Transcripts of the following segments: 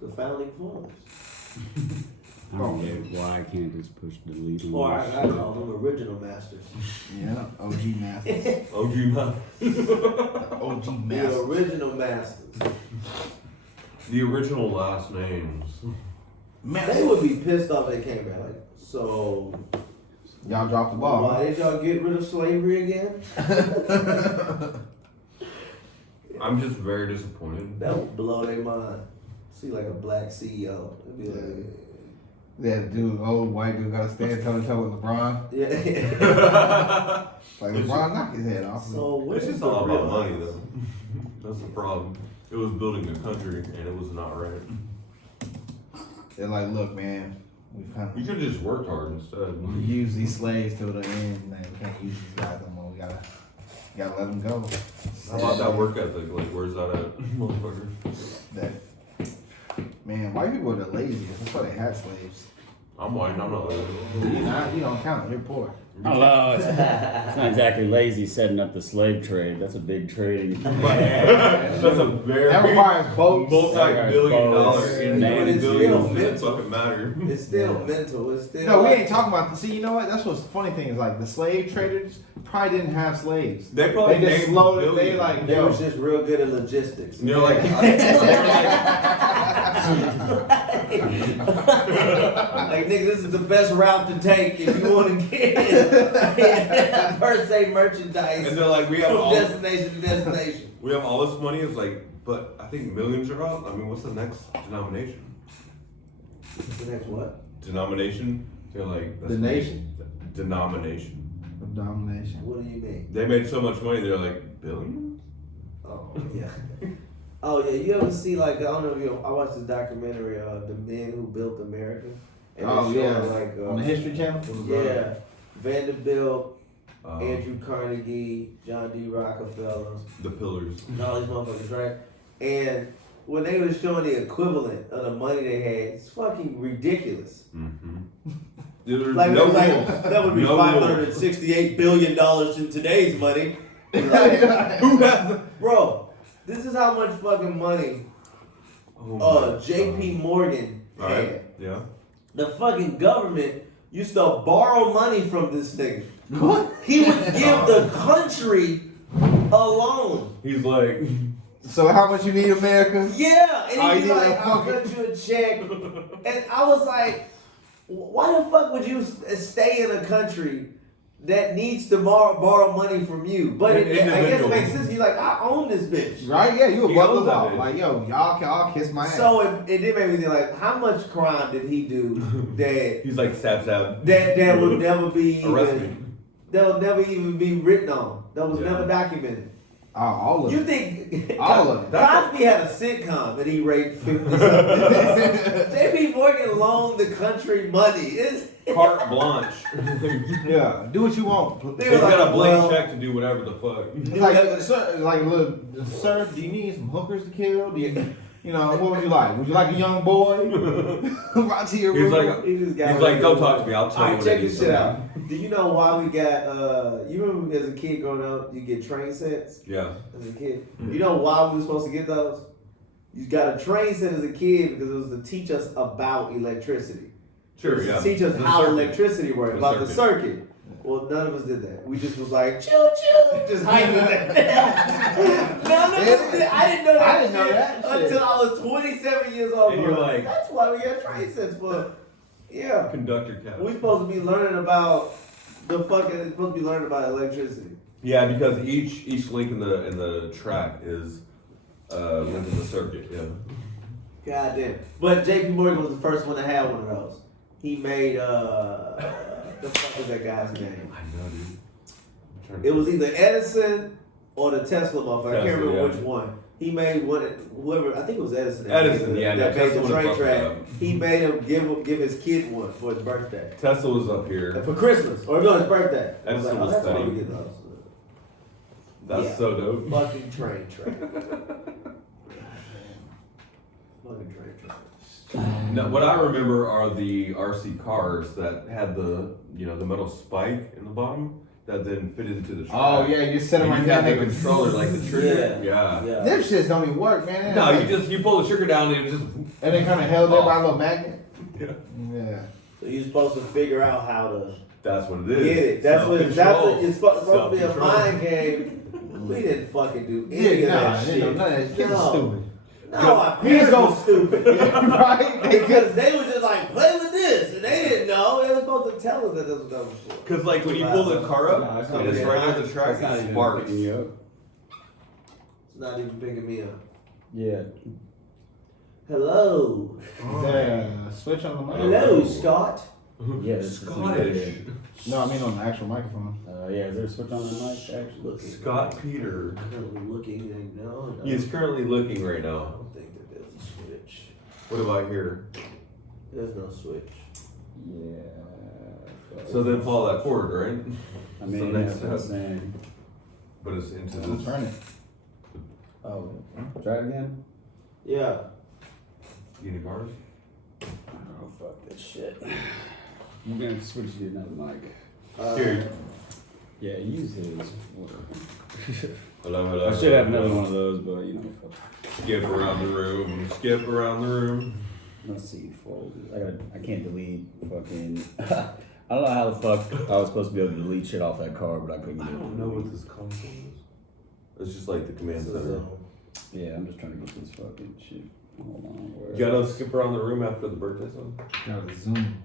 the founding fathers. I don't get why I can't just push delete on Or this I shit. call them original masters. Yeah, OG masters. OG man. OG The masters. original masters. The original last names. They would be pissed off they came back. Like, so Y'all dropped the ball. why did y'all get rid of slavery again? I'm just very disappointed. That would blow their mind. See like a black CEO. It'd be like, That dude, old white dude, got to stand toe to toe with LeBron. yeah. Like LeBron knocked his head off. So It's where's just the all real about money, honest? though. That's the problem. It was building a country, and it was not right. They're like, look, man, we've kind You of should have just worked hard instead. used these slaves till the end. Man, we can't use these guys no more. We gotta let them go. How about that work ethic? Like, where's that at, motherfucker? That man, white people are the laziest. That's why they had slaves. I'm white. I'm not like You don't count. You're poor. Hello, it's not exactly lazy setting up the slave trade. That's a big trading. That's a very That requires boats. multi-billion dollar Boats. in Yeah, but it's still billions. It mental. fucking matter. It's still mental. It's still. No, we like- ain't talking about. See, you know what? That's what's the funny thing is like the slave traders probably didn't have slaves. They probably They just named slowed it. They billions. like, They yo, was just real good at logistics. And they're like, Like, nigga, this is the best route to take if you want to get per se merchandise and they're like, we have from all destination to destination. we have all this money. It's like, but I think millions are out. I mean, what's the next denomination? The next what? Denomination? They're like The nation? Denomination. of domination. What do you mean? They made so much money. They're like billions. Oh yeah. Oh yeah. You ever see like I don't know if you I watched this documentary The Men Who Built America. And Oh they yeah, showed, like on the History Channel. yeah, Vanderbilt, Um, Andrew Carnegie, John D. Rockefeller, The pillars. and all these motherfuckers, right? And when they were showing the equivalent of the money they had, it's fucking ridiculous. Mm-hmm. There's Like, no it was like rules. that would be No $568 billion in today's money. Like, Who has? bro, this is how much fucking money Oh my J.P. God. Morgan had. Alright. Yeah. The fucking government used to borrow money from this nigga. What? He would give the country a loan. He's like, So how much you need, America? Yeah, and Oh, he'd be you like, little I'll fucker. cut you a check. And I was like, why the fuck would you stay in a country that needs to borrow money from you? But An I guess it individual. makes sense. You're like, I own this bitch. Right? Yeah, you a He buckle owns that off. bitch. Like, yo, y'all can all kiss my ass. So it did make me think like, how much crime did he do that he's like stab. that would never be Arrest me. even, that would never even be written on. That was Yeah. never documented. all of You it. think All of it. Cosby had a sitcom that he raped 50 something. J.P. Morgan loaned the country money. It's, Carte blanche. Yeah, do what you want. They He's were like, got a blank well- check to do whatever the fuck. Like, sir, do you need some hookers to kill? Do you know, what would you like? Would you like a young boy? Right to your He's room? like, he just got he's like, don't talk to me. I'll tell you Alright, what check it this is. shit out. Do you know why we got, you remember as a kid growing up, you get train sets Yeah. as a kid? You know why we were supposed to get those? You got a train set as a kid because it was to teach us about electricity. Sure, It was yeah. to teach us The how circuit. electricity worked, The about the circuit. circuit. Well, none of us did that. We just was like, chill, just hyping that. None of us did. I didn't know that, I didn't know that shit. until I was 27 years old. And you're bro. like- that's why we got train sets for. Yeah. Conductor cap. We're supposed to be learning about supposed to be learning about electricity. Yeah, because each link in the track is linked in the circuit. Yeah. God damn. But J.P. Morgan was the first one to have one of those. He made the fuck was that guy's name? I know, dude. I'm trying to- It was either Edison or the Tesla motherfucker. I can't Tesla, remember yeah. which one. He made one. Whoever I think it was Edison. that Edison, made the- yeah, that no, made Tesla the would've train fucked track. it up. He made him give his kid one for his birthday. Tesla was up here. For Christmas or no, his birthday. I was Edison like, was that's why studying. we get those. That's Yeah. so dope. Fucking train track. Fucking train track. No, what I remember are the RC cars that had the the metal spike in the bottom, that then fit into the track. Oh yeah, you just set them And right you have down the there. controller like the trigger. Yeah. Yeah. Them shits don't even work, man. No, you pull the trigger down and it just. And they kind of held there by a little magnet. Yeah. Yeah. So you're supposed to figure out how to That's what it is. get it. That's what it's supposed to be a Self-control. mind game. We didn't fucking do any Yeah, of that shit. none of that shit is No. stupid. No, our He's parents gonna- were stupid. Right? Because they were just like, play with this. And they didn't know. They were supposed to tell us that this was done before. Because like when you pull the car No, up it's and not it's even- right on the track, It's not it even sparks. picking you up. It's not even picking me up. Yeah. Hello. Is there a switch on the mic? Hello, Scott. Yeah, this is Scottish. No, I mean on the actual microphone. Yeah, is there a switch on the mic actually? Look, Scott Peter. currently looking. No. He is currently looking right I now. don't think that there's a switch. What about here? There's no switch. Yeah. So then follow that forward, right? I mean, so that's next what I'm step. saying. But it's into Don't this. turn it. Oh, try it again. Yeah. Unit cars. Oh fuck this shit. I'm gonna switch to another mic. Here. Yeah, use his. Whatever. Hello. I should have another one of those, but you know, fuck. Skip around the room. Skip around the room. Let's see, folders. I can't delete fucking. I don't know how the fuck I was supposed to be able to delete shit off that card, but I couldn't I get it. don't know what this console is. It's just like the command This is, center. Yeah, I'm just trying to get this fucking shit. Hold on. Where? You gotta skip around the room after the birthday song. Gotta zoom.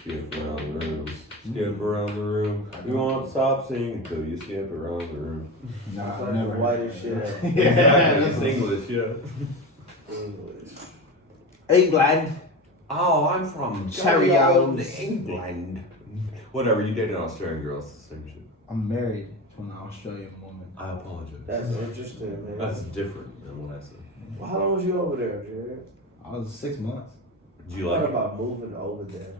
Skip around the room. Skip around the room. You won't stop singing until you skip around the room. Nah, like never. the whitest shit ever. Yeah, It's English, yeah. England. Oh, I'm from Cherry old England. Whatever, you dated an Australian girl, it's the same shit. I'm married to an Australian woman. I apologize. That's interesting, man. That's different than what I said. Well, how long was you over there, Jared? I was 6 months. Do you What like it? about moving over there?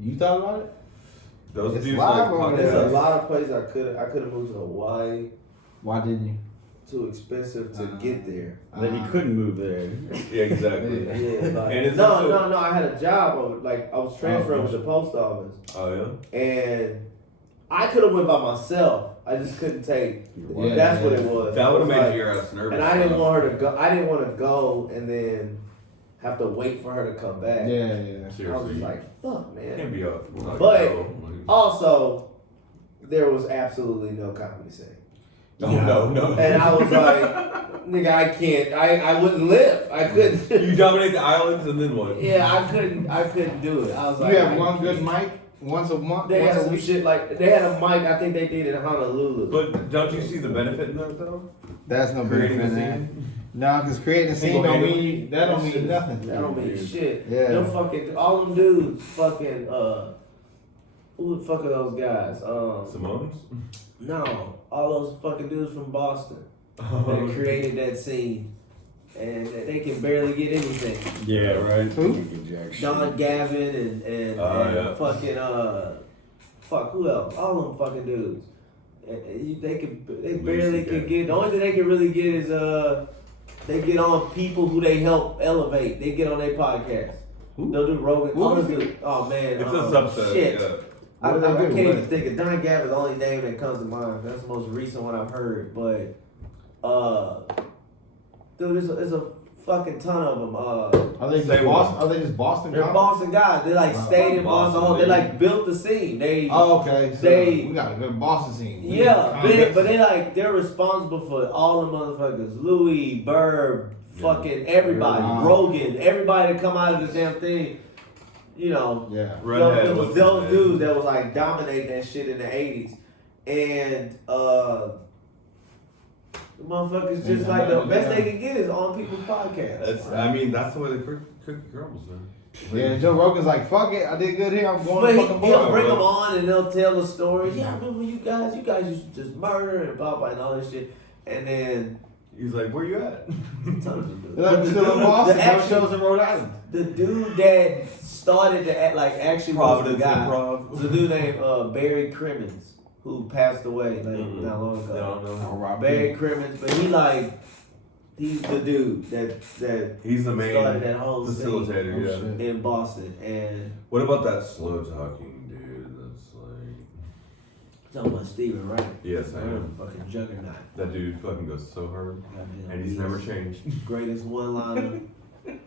You thought about it? Those It's dudes live like over There's there. a lot of places I could have moved to Hawaii. Why didn't you? Too expensive to get there. Then you couldn't move there. Yeah, exactly. Yeah. Yeah, like, And it's no. also- I had a job over, like I was transferring with the post office, Oh, yeah? and I could have went by myself. I just couldn't take. Yeah, That's what yeah. it was. That would have It was made like- your ass nervous. And I didn't want her to go. I didn't want to go and then have to wait for her to come back. Yeah, yeah. I was Seriously. just like, fuck, man. Can't be up. But- Also, there was absolutely no comedy scene. No. And I was like, nigga, I can't. I wouldn't live. I couldn't. You dominate the islands and then what? Yeah, I couldn't do it. I was You like, have I one good can't. mic once a month, They once had a some week. shit like they had a mic. I think they did it in Honolulu. But don't you see the benefit in that though? That's no Creating benefit a in that. scene? No, because creating a scene don't mean that don't mean nothing. That don't mean shit. Yeah. Them fucking all them dudes. Fucking who the fuck are those guys? Simone's? No, all those fucking dudes from Boston that created that scene, and they can barely get anything. Yeah, right. Who? Don Gavin and yeah. fucking fuck who else? All them fucking dudes. They barely CK. can get. The only thing they can really get is they get on people who they help elevate. They get on their podcast. Who? They'll do Rogan. Who All is them dudes- oh man, It's a subset. Shit. Yeah. I What do they can't do? even What? think of Don Gavin's the only name that comes to mind. That's the most recent one I've heard. But dude, there's a fucking ton of them. Are they Say just Boston? Are they just Boston? They're comics? Boston guys. They like Wow. stayed in Boston, Boston. They baby. like built the scene. They Oh, okay. So They- we got a good Boston scene. We yeah, got but they like they're responsible for all the motherfuckers. Louis, Burr, fucking everybody, Wow. Rogan, everybody that come out of the damn thing. You know, Yeah. Redhead, it was what's those his name? dudes that was like dominating that shit in the 80s. And the motherfuckers just Yeah, like the yeah. best they can get is on people's podcasts. That's the way the cookie crumbles, man. Yeah, Joe Rogan's like, fuck it, I did good here, I'm going But to fucking he'll bar. bring them on and they'll tell the stories. Yeah, I remember you guys used to just murder and blah blah and all this shit. And then He's like, where you at? tons of dudes. They're still in Boston, the no action- shows in Rhode Island. The dude that started the actually was the Providence guy. Improv. Was a dude named Barry Crimmins who passed away like Mhm. not long ago. I don't know. Oh, Rob Barry King. Crimmins, but he's the dude that He's the main started that whole facilitator, Oh, yeah. shit. in Boston. And What about that slow talking dude that's like Talking about Steven, right? Yes, I am. Fucking juggernaut. That dude fucking goes so hard, Goddamn, and he's never changed. greatest one-liner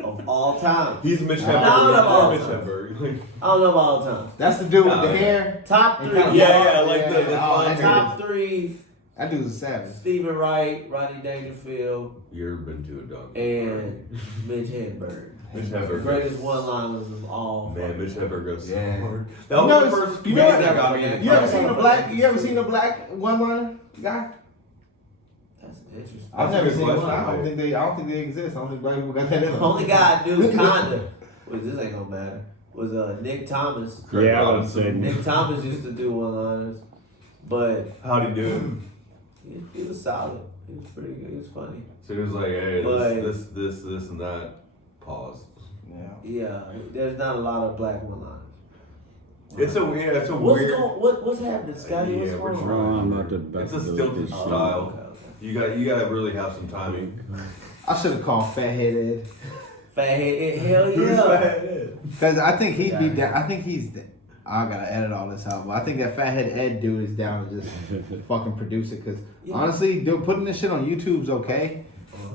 of all time. He's Mitch No, no, no. Mitch Hedberg. I don't know about all time. That's the dude with Nah, the yeah. hair. Top three. Yeah, like the Oh, that Top three. That dude's a savage. Stephen Wright, Rodney Dangerfield, You've been to a dog. and Mitch Hedberg. Mitch Hedberg. Greatest one-liners of all. Man, Mitch Hedberg goes so Yeah. hard. You That was know, the first you know comedian what- that got me in. You ever seen a black? You ever seen a black one-liner guy? That's interesting. I've That's a never good seen one. question, I don't man. think they. I don't think they exist. I don't think black people got that in The them. only guy I knew kinda was this ain't gonna matter. Was Nick Thomas. Craig Yeah, I would Robinson. say Nick Thomas used to do one-liners, but How'd he do it? he was solid. He was pretty good. He was funny. So he was like, hey, But- this, and that. Pause. Yeah. Yeah, there's not a lot of black one-liners. It's a weird. What's happening, Scotty? Yeah, What's we're wrong? I'm about to. It's a do stilted this. style. Okay. You gotta really have some timing. I should have called Fathead Ed. Fathead, hell yeah. Because I think he'd be Yeah. down. I think he's. I gotta edit all this out, but I think that Fathead Ed dude is down to just fucking produce it. Because Yeah. honestly, dude, putting this shit on YouTube's okay,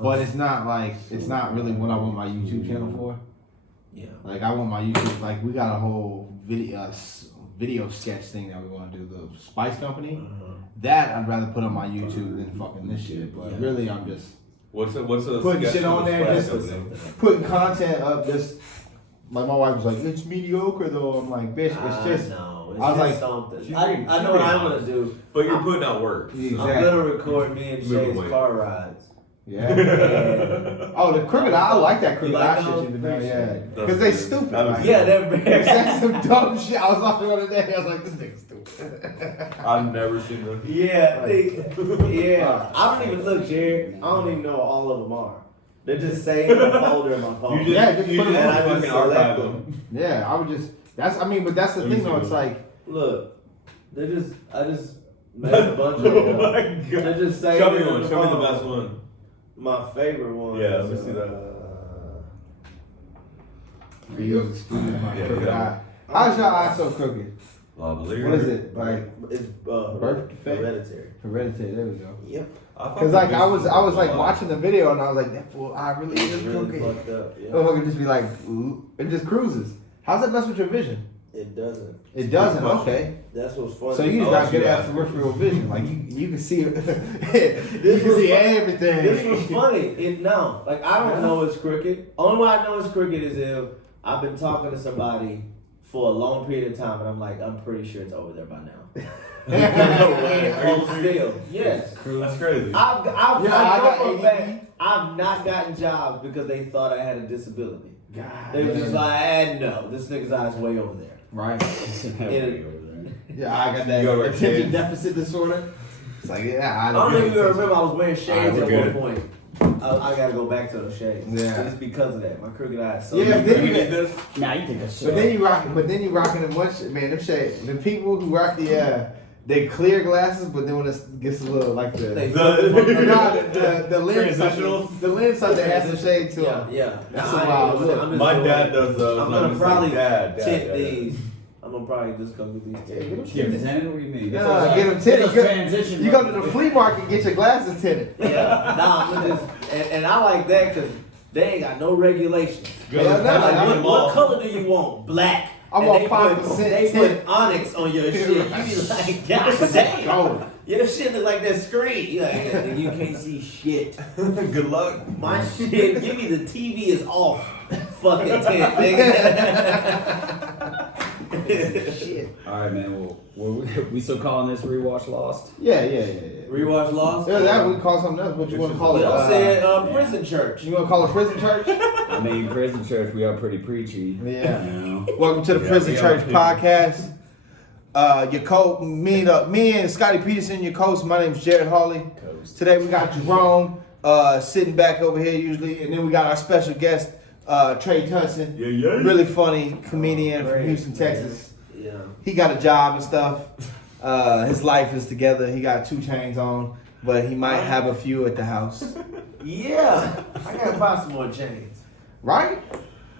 but it's not really what I want my YouTube channel for. Yeah. Like I want my YouTube. Like we got a whole video sketch thing that we want to do. The Spice Company. That I'd rather put on my YouTube than fucking this shit. But Yeah. really, I'm just What's a Putting sketch shit on for the there, Spice just- Company? putting content up. Just like my wife was like, it's mediocre though. I'm like, bitch, it's just. No, it's I was just like- something. I know what I'm gonna do. But you're putting out work. I'm Exactly. gonna record me and Move Shay's away. car rides. Yeah. And Oh, the crooked eye. I like that You crooked like eye shit those? you've been doing. Yeah. Appreciate Because they stupid. That was Like, yeah, they're very. That's some dumb shit. I was laughing the other day. I was like, this nigga's stupid. I've never seen them. Yeah, yeah. I don't even look, Jared. I don't even know what all of them are. They're just saved in a folder in my phone. You just, Yeah, just you put just them on. fucking I just select archive them. them. Yeah, I would just. That's. I mean, but that's the Let me thing see though. It's one. like. Look, I just made a bunch of Oh them. my god. They're just saved Show me in one. the Show me the phone. best one. My favorite one. Yeah, is, let me see that. Videos excluding my Yeah, crooked yeah. eye. How's your eye so crooked? Lavalier. What is it? Like It's Birth defect? hereditary. hereditary. There we go. Yep. Because like I was like watching the video and I was like, that fool eye really is It's really crooked. fucked up. Yeah. Motherfucker just be like, ooh, it just cruises. How's that mess with your vision? It doesn't. It doesn't. Good question. Okay. That's what's funny. So you just I'll got let good you ass ask. peripheral vision. Like you can see, you was can see everything. This was funny. Like I don't know it's crooked. Only way I know it's crooked is if I've been talking to somebody for a long period of time and I'm like, I'm pretty sure it's over there by now. And hold still. Yes. That's crazy. I I know got for a ADD. fact I've not gotten jobs because they thought I had a disability. God, They were just man. like, no, this nigga's eye's way over there. Right. And Yeah, I got that You go right attention there. deficit disorder. It's like, yeah, I don't even remember I was wearing shades Alright, at we're one good. point. I gotta go back to those shades. Yeah. It's because of that. My crooked eye is so Yeah, big. then We you need this. Nah, you think that's But then you rocking them one shit, man. Them shades. The people who rock they clear glasses, but then when it gets a little like the They the lens, Transitional? the lens side that has some shade to Yeah, it. yeah. That's I a ain't wild doing look. it. I'm just My doing dad it. does those. I'm and gonna just like, probably dad, tint dad. these. I'm gonna probably just go get these tinted. Give it 10? What do you mean? Nah, get them tinted. Transition. You go to the flea market and get your glasses tinted. Yeah, nah, I'm gonna just and I like that because they ain't got no regulations. Go Yeah, to no, the Like, I what, fucking what mall. color do you want? Black. I And want they 5% They tint. put onyx on your shit. You be like, God damn. Gold. Your shit look like that screen. You like, yeah, nigga, you can't see shit. Good luck. My shit, give me the TV is off. Fucking tint, nigga. Shit. All right, man. Well, we still calling this rewatch Lost? Yeah. Rewatch Lost? Yeah, that we call something else. What you want to call it? Y'all said prison church. You want to call it prison church? I mean, prison church. We are pretty preachy. Yeah. You know? Welcome to the Yeah, Prison we Church are too. podcast. Your coach, me and Scotty Peterson, your coach. My name's Jared Hawley. Coast. Today we got Jerome sitting back over here usually, and then we got our special guest Tre Tutson, Yeah. really funny comedian from Great, Houston, man. Texas. Yeah. He got a job and stuff. His life is together. He got 2 chains on, but he might have a few at the house. Yeah. I gotta buy some more chains. Right?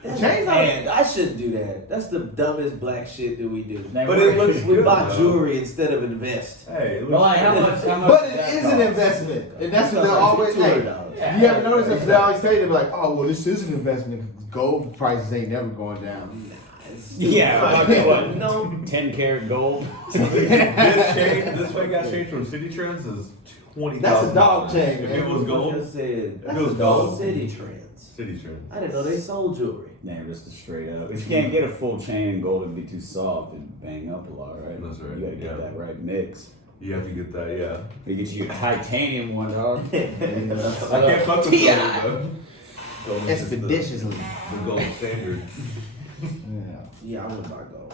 That chains on. Man, I shouldn't do that. That's the dumbest black shit that we do. But it looks We good. buy though. jewelry instead of invest. Hey, it But looks like, how much? But does it that is an cost? investment, and that's what It's they like always say. $200. You ever notice that they always say they're like, oh well, this is an investment. Gold prices ain't never going down. Yeah, Fuck like what? it. No. 10 karat gold. this way got changed from City Trends is $20,000. That's a dog chain, If man. it was gold, Just said, if it was gold, City Trends. City Trends. I didn't know they sold jewelry. Man, just a straight up. If you can't get a full chain in gold, it'd be too soft and bang up a lot, right? That's right, You gotta get yeah. that right mix. You have to get that, yeah. They get you a titanium one, dog. I can't fuck with T.I. gold, though. Gold is just Expeditiously. the gold standard. Yeah. Yeah, I would buy gold.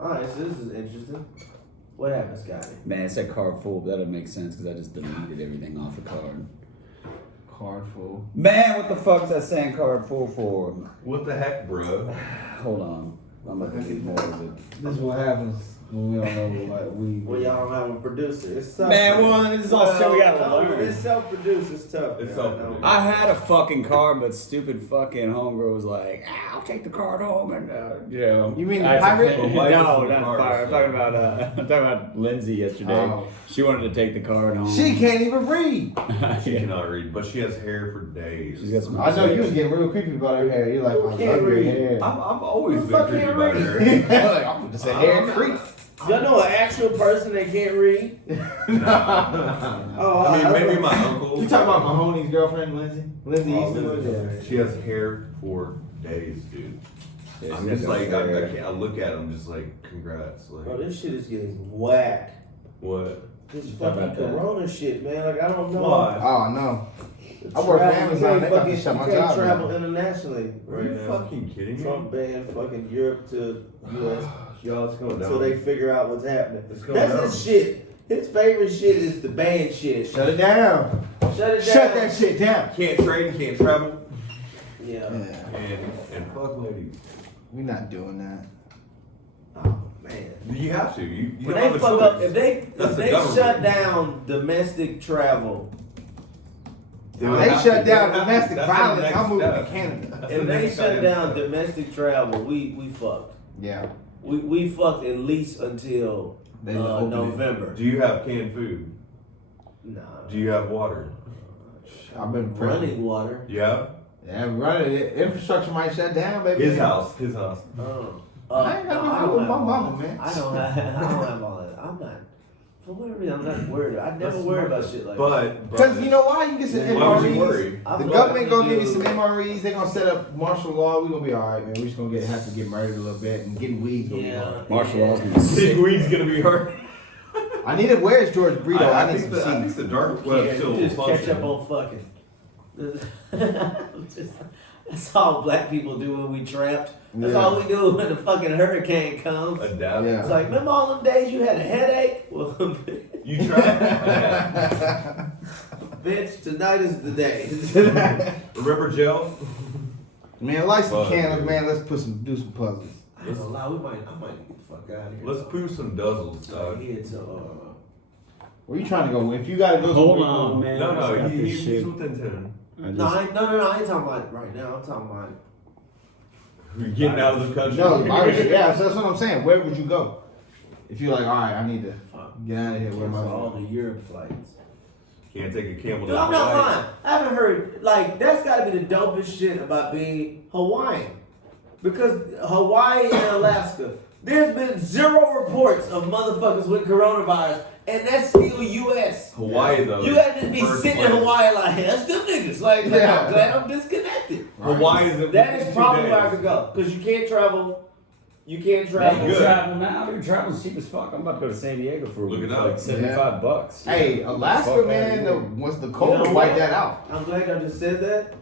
Alright, so this is interesting. What happened, Scotty? Man, it said card full, but that doesn't make sense because I just deleted everything off the card. Card full. Man, what the fuck is that saying card full for? What the heck, bro? Hold on. I'm gonna delete more of it. This is what happens when we don't know what we. Well, y'all don't have a producer. It's tough. Man, well, this is all shit we gotta no, learn. It's self-produced. It's tough. It's man. self-produced. I had a fucking card, but stupid fucking homegirl was like, I'll take the card home and, you know. You mean the I had to pirate? pay- Well, why No, is it not the card, pirate. I'm talking about Lindsay yesterday. Oh. She wanted to take the card home. She can't even read. She Yeah. cannot read, but she has hair for days. She's got some. I know you was getting real creepy about her hair. You're like, I love can't your read? hair. I've always Who been fucking creepy about read? her. Like, I'm just a hair creep. Y'all know an actual person that can't read? Oh, I mean, maybe my uncle. You talking about Mahoney's girlfriend, Lindsay? Lindsay Oh, Easton? Lindsay. She has hair for days, dude. Yeah, I'm she just got like, hair. I can't. I look at him, just like, congrats. Bro, Like, this shit is getting whack. what? This Talk fucking about that. Corona shit, man. Like, I don't know. Why? Oh, no. The I work for travel- Amazon, You they can't about to fucking- shut my you can't job travel down. internationally Are right you now. fucking kidding me? Trump banned fucking Europe to U.S. Y'all, it's going until down. they figure out what's happening. It's going That's down. his shit. His favorite shit is the ban shit. Shut it down. Shut it down. Shut that shit down. Can't trade, can't travel, Yeah. Yeah. and fuck ladies. We're not doing that. Oh man. You have to. You When don't they have a fuck up, choice. if they That's the shut government. down domestic travel, They would have shut to. down They would have to. domestic That's the violence. next I'm moving to step. Canada. That's if the they next shut step. down domestic travel, we fucked. Yeah. We fucked at least until They open it. November. Do you have canned food? Nah. Do you have water? I've been running water. Yeah. Yeah, running it. Infrastructure might shut down, baby. His house. His house. Oh. I ain't got no, nothing I to do don't with my have mama, all man. I don't have all that. I'm not. For whatever reason, I'm not worried. I never That's worry smart. about shit like that. But Because you know why? You can get some why would you MREs. worry? I The feel government like gonna give you you some do- MREs. They gonna set up martial law. We gonna be all right, man. We just gonna have to get murdered a little bit and getting weed. Gonna be Yeah. hard. Martial law's gonna be sick. Big weed's gonna be hard. I need it. Where's George Brito? I need think some I think seeds. the dark Yeah, web still you just catch functions. up on fucking. That's all black people do when we trapped. That's Yeah. all we do when the fucking hurricane comes. Adapt. Yeah. It's like, remember all them days you had a headache? Well, You try. bitch, tonight is the day. Remember Joe? Man, light some Fuck, candles, dude. man. Let's do some puzzles. I ain't gonna lie, I might get the fuck out of here. Let's poo some duzzles, dog. Here to, Where you trying to go? If you gotta go, Hold somewhere, on, man. No, I just no, got this he's shit. within 10. I no, just- I ain't talking about right now. I'm talking about. You're getting out of the country. No, yeah. So that's what I'm saying. Where would you go? If you're like, all right, I need to get out of here. Where am I Cancel all going? the Europe flights. Can't take a camel Dude, down I'm the not way. lying. I haven't heard, like, that's gotta be the dopest shit about being Hawaiian. Because Hawaii and Alaska, there's been 0 reports of motherfuckers with coronavirus, and that's still U.S. Hawaii, though. You had to be first sitting in place. Hawaii like, that's them niggas. Like, Yeah. I'm glad I'm disconnected. Hawaii is That is 2 probably days. where I could go. Because you can't travel. You can't Man, travel. you Good. travel now. Dude, travel's cheap as fuck. I'm about to go to San Diego for a Look week it for up. like $75. Hey, Alaska, Fuck man. outta here. Once the cold You know wipe what? that out. I'm glad I just said that.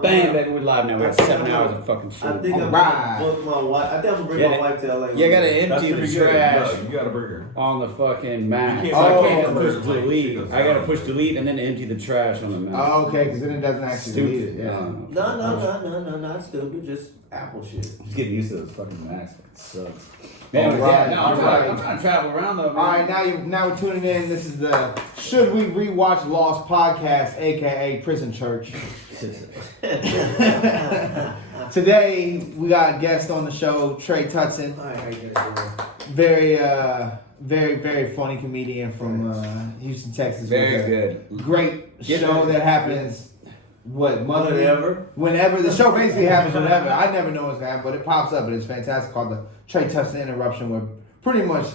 Bam, baby, we're live now. We got 7 hours of fucking shit. I think I'm Alright. gonna book my wife. I think I'm gonna bring Yeah, my wife to LA. You gotta That's empty gonna the be good. trash No, you got a burger. on the fucking Mac. You So can't I Oh. can't just push like, delete. shit goes I gotta out. push delete and then empty the trash on the Mac. Oh, okay, because then it doesn't actually Stupid. leave it. Yeah. No, not stupid. Just Apple shit. Just getting used to those fucking Macs. It sucks. Man, All yeah, right, no, all right. I'm trying to travel around though. Man. All right, now we're tuning in. This is the Should We Rewatch Lost podcast, aka Prison Church. Today we got a guest on the show, Tre Tutson. All right, how you guys doing? Very funny comedian from Houston, Texas. Very good. Great show that happens. What monthly? Whenever the show basically happens, whenever. I never know what's gonna happen, but it pops up and it's fantastic. Called the Tre Tutson Interruption, where pretty much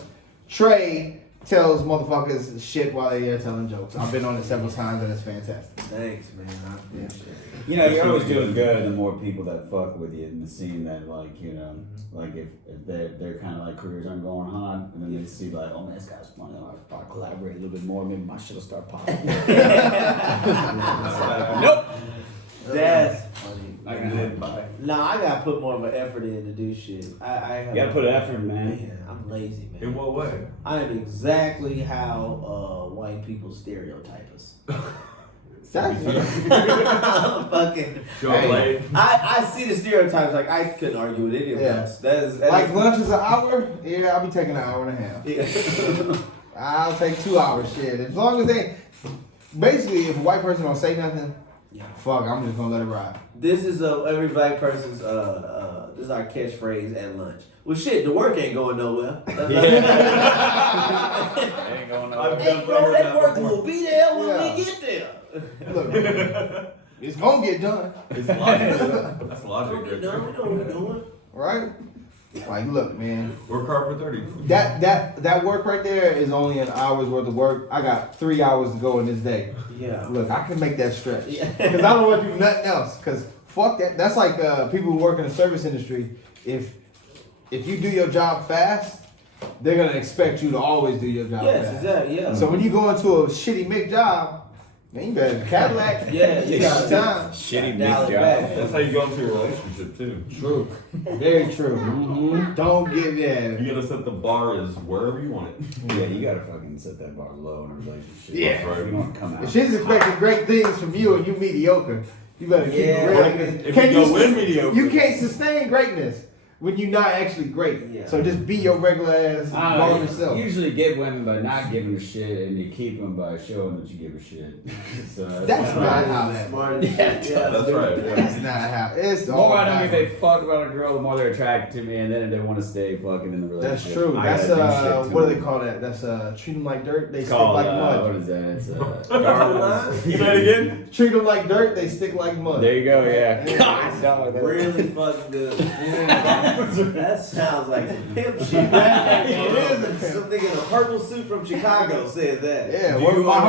Tre tells motherfuckers shit while they're here telling jokes. I've been on it several times and it's fantastic. Thanks, man. I appreciate it. You know, you're always doing good. The more people that fuck with you in the scene, that like, you know, like if their kind of like careers aren't going on, and then they see like, oh man, this guy's funny. I'll start collaborate a little bit more. Maybe my shit'll start popping. Nope. That's funny. I can live by. No, I gotta put more of an effort in to do shit. I You gotta put an effort, man. Man, I'm lazy, man. In what way? I am exactly how white people stereotype us. Fucking. Hey. I see the stereotypes. Like I couldn't argue with any of us. That Like is lunch is an hour? Yeah, I'll be taking an hour and a half. Yeah. I'll take 2 hours, shit. As long as they, basically, if a white person don't say nothing, fuck, I'm just gonna let it ride. This is every black person's this is our catchphrase at lunch. Well, shit, the work ain't going nowhere. Ain't going nowhere. Hey, bro, that work will be there when we get there. Look, it's gonna get done, It's logic. That's logic. Don't Right get done. We there. know what we're doing. right? Like, look, man, Work hard for 30. that work right there is only an hour's worth of work. I got 3 hours to go in this day. Yeah. Look, I can make that stretch Yeah. because I don't want to do nothing else. Because fuck that. That's like people who work in the service industry. If you do your job fast, they're gonna expect you to always do your job Yes, fast. exactly. Yeah. So when you go into a shitty Mick job, man, you better Cadillac. Yeah, you got time. Shitty Dial big it job. back. That's how you go into a relationship too. True. Very true. Mm-hmm. Don't get that. You gotta set the bar as wherever you want it. Yeah, you gotta fucking set that bar low in a relationship. Yeah. That's right. You don't want to come out. If she's expecting great things from you and you mediocre, you better keep Yeah. it real. If Can you you go win mediocre. You can't sustain greatness when you're not actually great. Yeah. So just be your regular ass normal You self. usually get women by not giving a shit, and you keep them by showing that you give a shit. So That's not how that. Smart as shit. Yeah, That's right. That's not how. It's The all more I know if backwards. they fuck about a girl, the more they're attracted to me, and then if they want to stay fucking in the relationship. That's true. I That's gotta do shit to what do them. they call that? That's treat them like dirt. They It's stick called, like what mud. is that? It's Darwin's. Say it again. Treat them like dirt. They stick like mud. There you go. Yeah. Yeah. God, dog, that- Really fucking good. Yeah. That sounds like some pimp shit. It is a Some nigga in a purple suit from Chicago said that. Yeah. Do Well, you my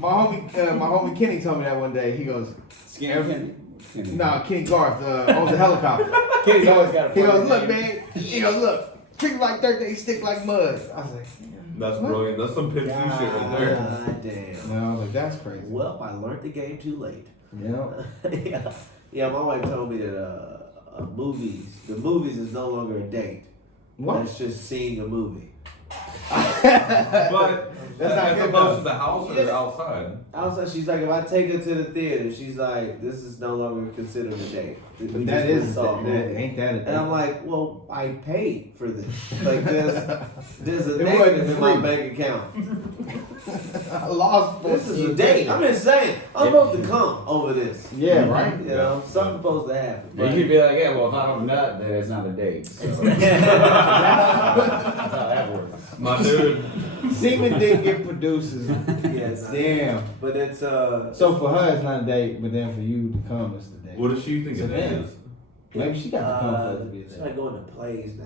homie Kenny told me that one day. He goes, Kenny. "Nah, Kenny Garth owns a helicopter." Kenny's always got a He goes, funny "Look, name. man." He goes, "Look, treat them like dirt. They stick like mud." I was like, That's brilliant. That's some Pimp C shit right there. God damn. "No." I was like, "That's crazy." Well, I learned the game too late. Yeah. Yeah, my wife told me that the movies is no longer a date. What? That's just seeing a movie. But That's not as good opposed though. to the house or Yeah. outside. Also, she's like, if I take her to the theater, she's like, this is no longer considered a date. We But just that is saw a movie. ain't that a And I'm like, well, I paid for this. Like, there's a It negative wasn't in my free. bank account. I lost. This is a date. I'm just saying, I'm supposed to come over this. Yeah, right. You know, something's supposed to happen. You could be like, yeah, well, if I don't nut, then it's not a date. So. That's how that works. My dude. Semen didn't get producers. Yes, Damn. but it's So for her, it's not a date, but then for you to come, it's the date. What does she think So it then- is? Maybe she got to come for it to be a she's date. like going to plays now.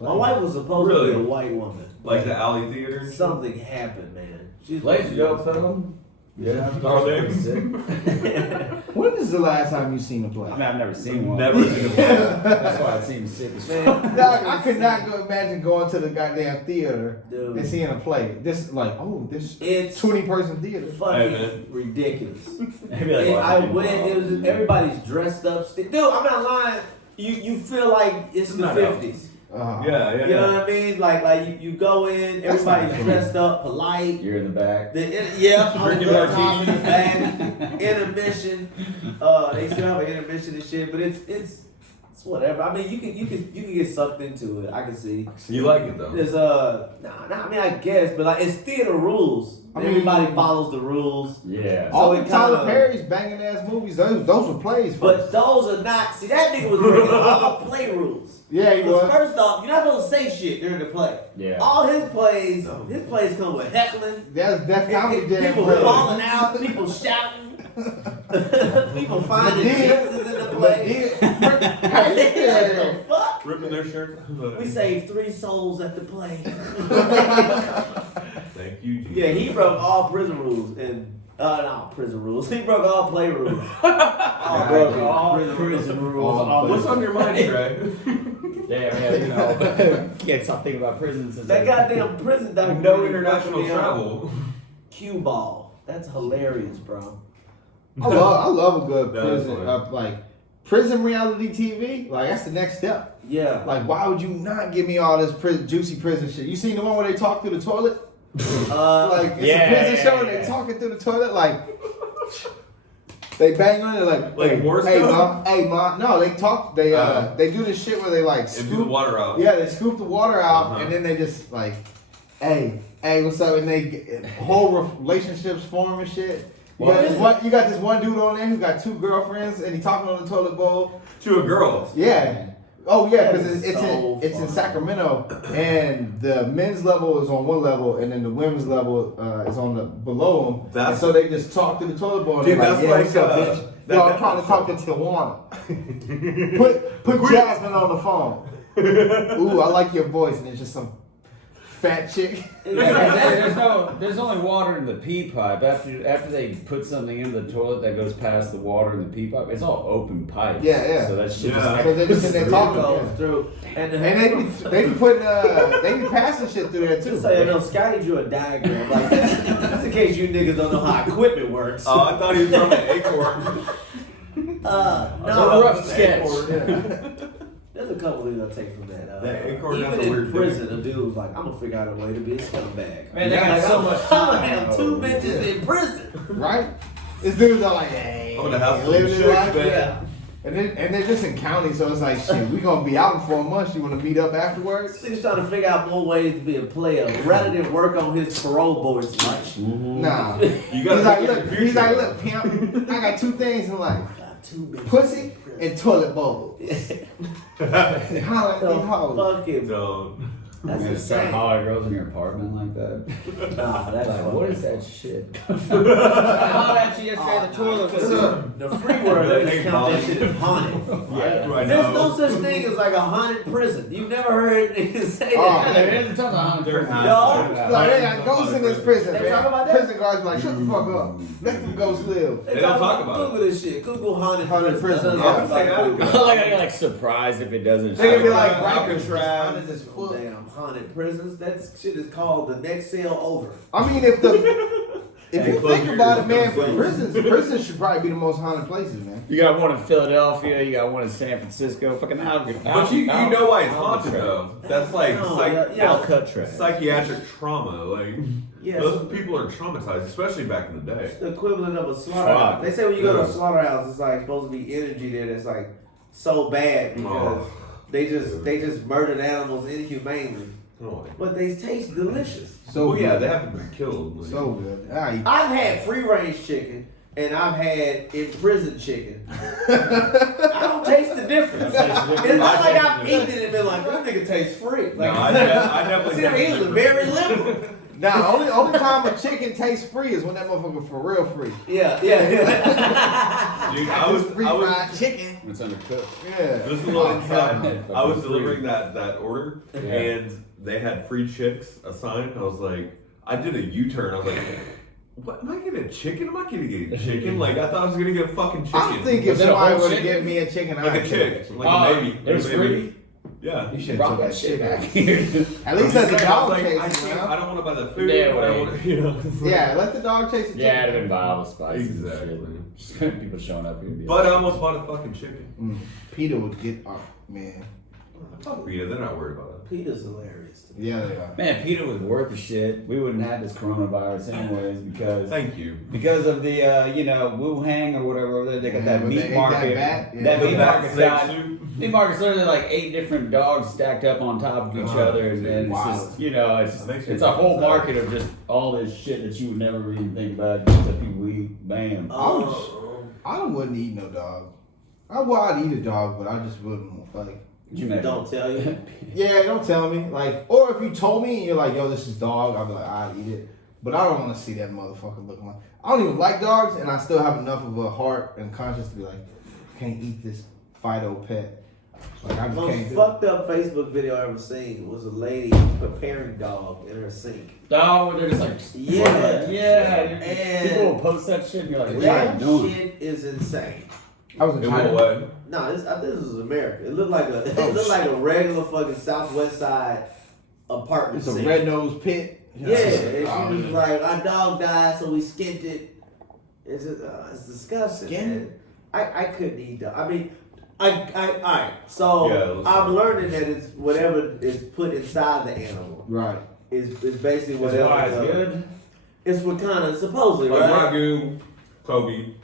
My Play. wife was supposed Really? to be a white woman. Like the alley theater? and shit? Something happened, man. She's Ladies dope though. Yeah. Are they? When is the last time you seen a play? I mean, I've never seen one. Never seen a play. That's why it seems sick as fuck. Man, Dog, I could not go imagine going to the goddamn theater Dude. and seeing a play. This like, oh, this It's 20-person theater. fucking Hey, man. ridiculous. Maybe like And I watching went. people. It was just, everybody's dressed up. Dude, I'm not lying. You feel like it's the Not 50s. Yeah, yeah. You know what I mean? Like you go in, That's not everybody's cool. dressed up, polite. You're in the back. Yeah, I'm Drinking on top in the martinis. back. Intermission. They still have an intermission and shit, but it's It's whatever. I mean, you can get sucked into it. I can see. You like it though? There's I mean, I guess, but like it's theater rules. I mean, Everybody follows the rules. Yeah. All So the it Tyler kinda- Perry's banging ass movies, those were plays But first. those are not. See, that nigga was breaking all play rules. Yeah, he Because was. first off, you're not supposed to say shit during the play. Yeah. All his plays come with heckling. That's comedy jam. People bro. falling out, people shouting, people finding But then- Jesus in the But play. then, What the fuck? Ripping their shirts. We saved 3 souls at the play. Thank you, Jesus. Yeah, he broke all prison rules and not prison rules. He broke all play rules. Broke all prison rules. All What's on your mind, Trey? Yeah, you know. Can't stop thinking about prisons. That goddamn prison documentary. No international travel. Cue ball. That's hilarious, bro. I love a good That is prison, funny. like prison reality TV. Like that's the next step. Yeah. Like, why would you not give me all this juicy prison shit? You seen the one where they talk through the toilet? Like it's a prison show and they talking through the toilet like they bang on it Like Morse hey code? mom, hey mom. No, they talk. They do this shit where they like Empty the scoop water out. Yeah, they scoop the water out Uh-huh. and then they just like, hey, what's up? And they whole relationships form and shit. You got this one dude on there who got 2 girlfriends and he talking on the toilet bowl. To a girl. Yeah. Oh yeah, because That is it's so in fun. Sacramento, and the men's level is on one level, and then the women's level is on the below them. That's- And so they just talk to the toilet bowl. And Dude, they're that's what's like, up, bitch? that- No, I'm that- trying to talk to Tijuana. put Jasmine on the phone. Ooh, I like your voice, and it's just some fat chick. There's only water in the pee pipe. After they put something in the toilet that goes past the water in the pee pipe, it's all open pipe. Yeah. So that shit Yeah. So they're just in there talking. Goes Yeah. through. And they be putting they be passing shit through there too. Just so you know, Scotty drew a diagram. Like that's in case you niggas don't know how equipment works. Oh, I thought he was from an acorn. It's a No, rough sketch. there's a couple things I take from that. That acorn Even has a in weird prison, thing. a dude was like, "I'm gonna figure out a way to be a scumbag." Man, they got so much I'm gonna time. have 2 bitches in prison. Right? These dudes are like, hey, I'm gonna have some living chicks, their life. man. Yeah. And they're just in county, so it's like, shit, we gonna be out in 4 months. You wanna meet up afterwards? He's trying to figure out more ways to be a player rather than work on his parole board lunch. Nah. You He's gotta like, think of look, the he's like, future. look, pimp, I got 2 things in life: Got 2 bitches. pussy and toilet bowl. Holla at The these hoes. fucking. Don't. That's You're gonna start insane. hollering girls in your apartment like that? Nah, that's Like, fucking- what is that shit? How at you yesterday at the Oh, toilet. because the free word they just count that shit as haunted. I There's no know. such thing as like a haunted prison. You've never heard niggas say Oh, that. There's a ton of haunted There's prisons. not. Like, they got ghosts in this prison, They man. talk about that? Prison guards be like, shut the fuck up. Let them ghosts live. They They don't talk talk about Google this shit. Google haunted, Haunted prison, That yeah. doesn't sound I would good. say I like I surprised if it doesn't. They gonna be like, Alcatraz. Rikers haunted as fuck. Damn, haunted prisons. That shit is called the next cell over. I mean, if Hey, you close think your about ears, it, man, don't for close. prisons should probably be the most haunted places, man. You got one in Philadelphia. You got one in San Francisco. Fucking Alcatraz. But you know why it's haunted though. That's like No, psych- yeah. Alcatraz. psychiatric trauma. Like Yeah, those people are traumatized, especially back in the day. it's the equivalent of a slaughterhouse. Fuck. They say when you go to a Yeah. slaughterhouse, it's like supposed to be energy there that's like so bad because Oh. they just murdered animals inhumanely, Oh. but they taste delicious. So Well, yeah, good. they haven't been killed. Like, So good. I eat. I've had free range chicken and I've had in prison chicken. I don't taste the difference. It's not like I've eaten it and been like, this nigga tastes free. no, Like, I definitely. see, he was very liberal. Now, only time a chicken tastes free is when that motherfucker for real free. Yeah. Dude, I was fried chicken. It's undercooked. Yeah. Just a little Oh, hell inside. no. I was delivering that order, Yeah. and they had free chicks assigned. I was like, I did a U-turn. I was like, what? Am I getting a chicken? Am I gonna get a chicken? Like I thought I was gonna get a fucking chicken. I think if Was it a somebody whole would chicken? give me a chicken, like I'd a take chick, that like a baby. It was Like a baby. free. Yeah. You should Brought have took that shit back. back here. At least let the I dog was like, I chase it, can't- man. I don't want to buy the food. Yeah, but I right. want, you know. it's like- Yeah, let the dog chase the chicken. Yeah, it'd have been vile spices. Exactly. Just people showing up here. and be But I like, almost bought a fucking chicken. Peter would get up, man. Fuck Rita, they're not worried about it. Peter's hilarious to me. Yeah, they are. man, Peter was worth the shit. We wouldn't have this coronavirus anyways because Thank you. because of the Wuhan or whatever. They got Yeah, that but they meat ate that market. bat, yeah. That The meat That market's snake got. soup. Mark, it's literally like 8 different dogs stacked up on top of each other, and then it's just, you know, it's a whole market of just all this shit that you would never even think about that people eat. Bam. I wouldn't eat no dog. I'd eat a dog, but I just wouldn't like. Don't tell you. Yeah, don't tell me. Like, or if you told me and you're like, yo, this is dog, I'd be like, I'd eat it. But I don't want to see that motherfucker looking like. I don't even like dogs, and I still have enough of a heart and conscience to be like, I can't eat this Fido pet. Like, I just Most can't do fucked up Facebook video I ever seen was a lady preparing dog in her sink. Oh, they're just like, Yeah. And people will post that shit, and you're like, what are That you doing? shit is insane. I was in It China. went away. No, I think this was America. It looked like a regular fucking Southwest Side apartment. It's a sink. red-nosed pit. Yeah, and she was like, our dog died, so we skinned it. It's just, it's disgusting. Skinned? Man. I couldn't eat that. I mean, alright. So Yeah, I'm learning that it's whatever is put inside the animal Right. is basically That's whatever. why it's good. It's what kind of supposedly Like right. Ragu, Kobe.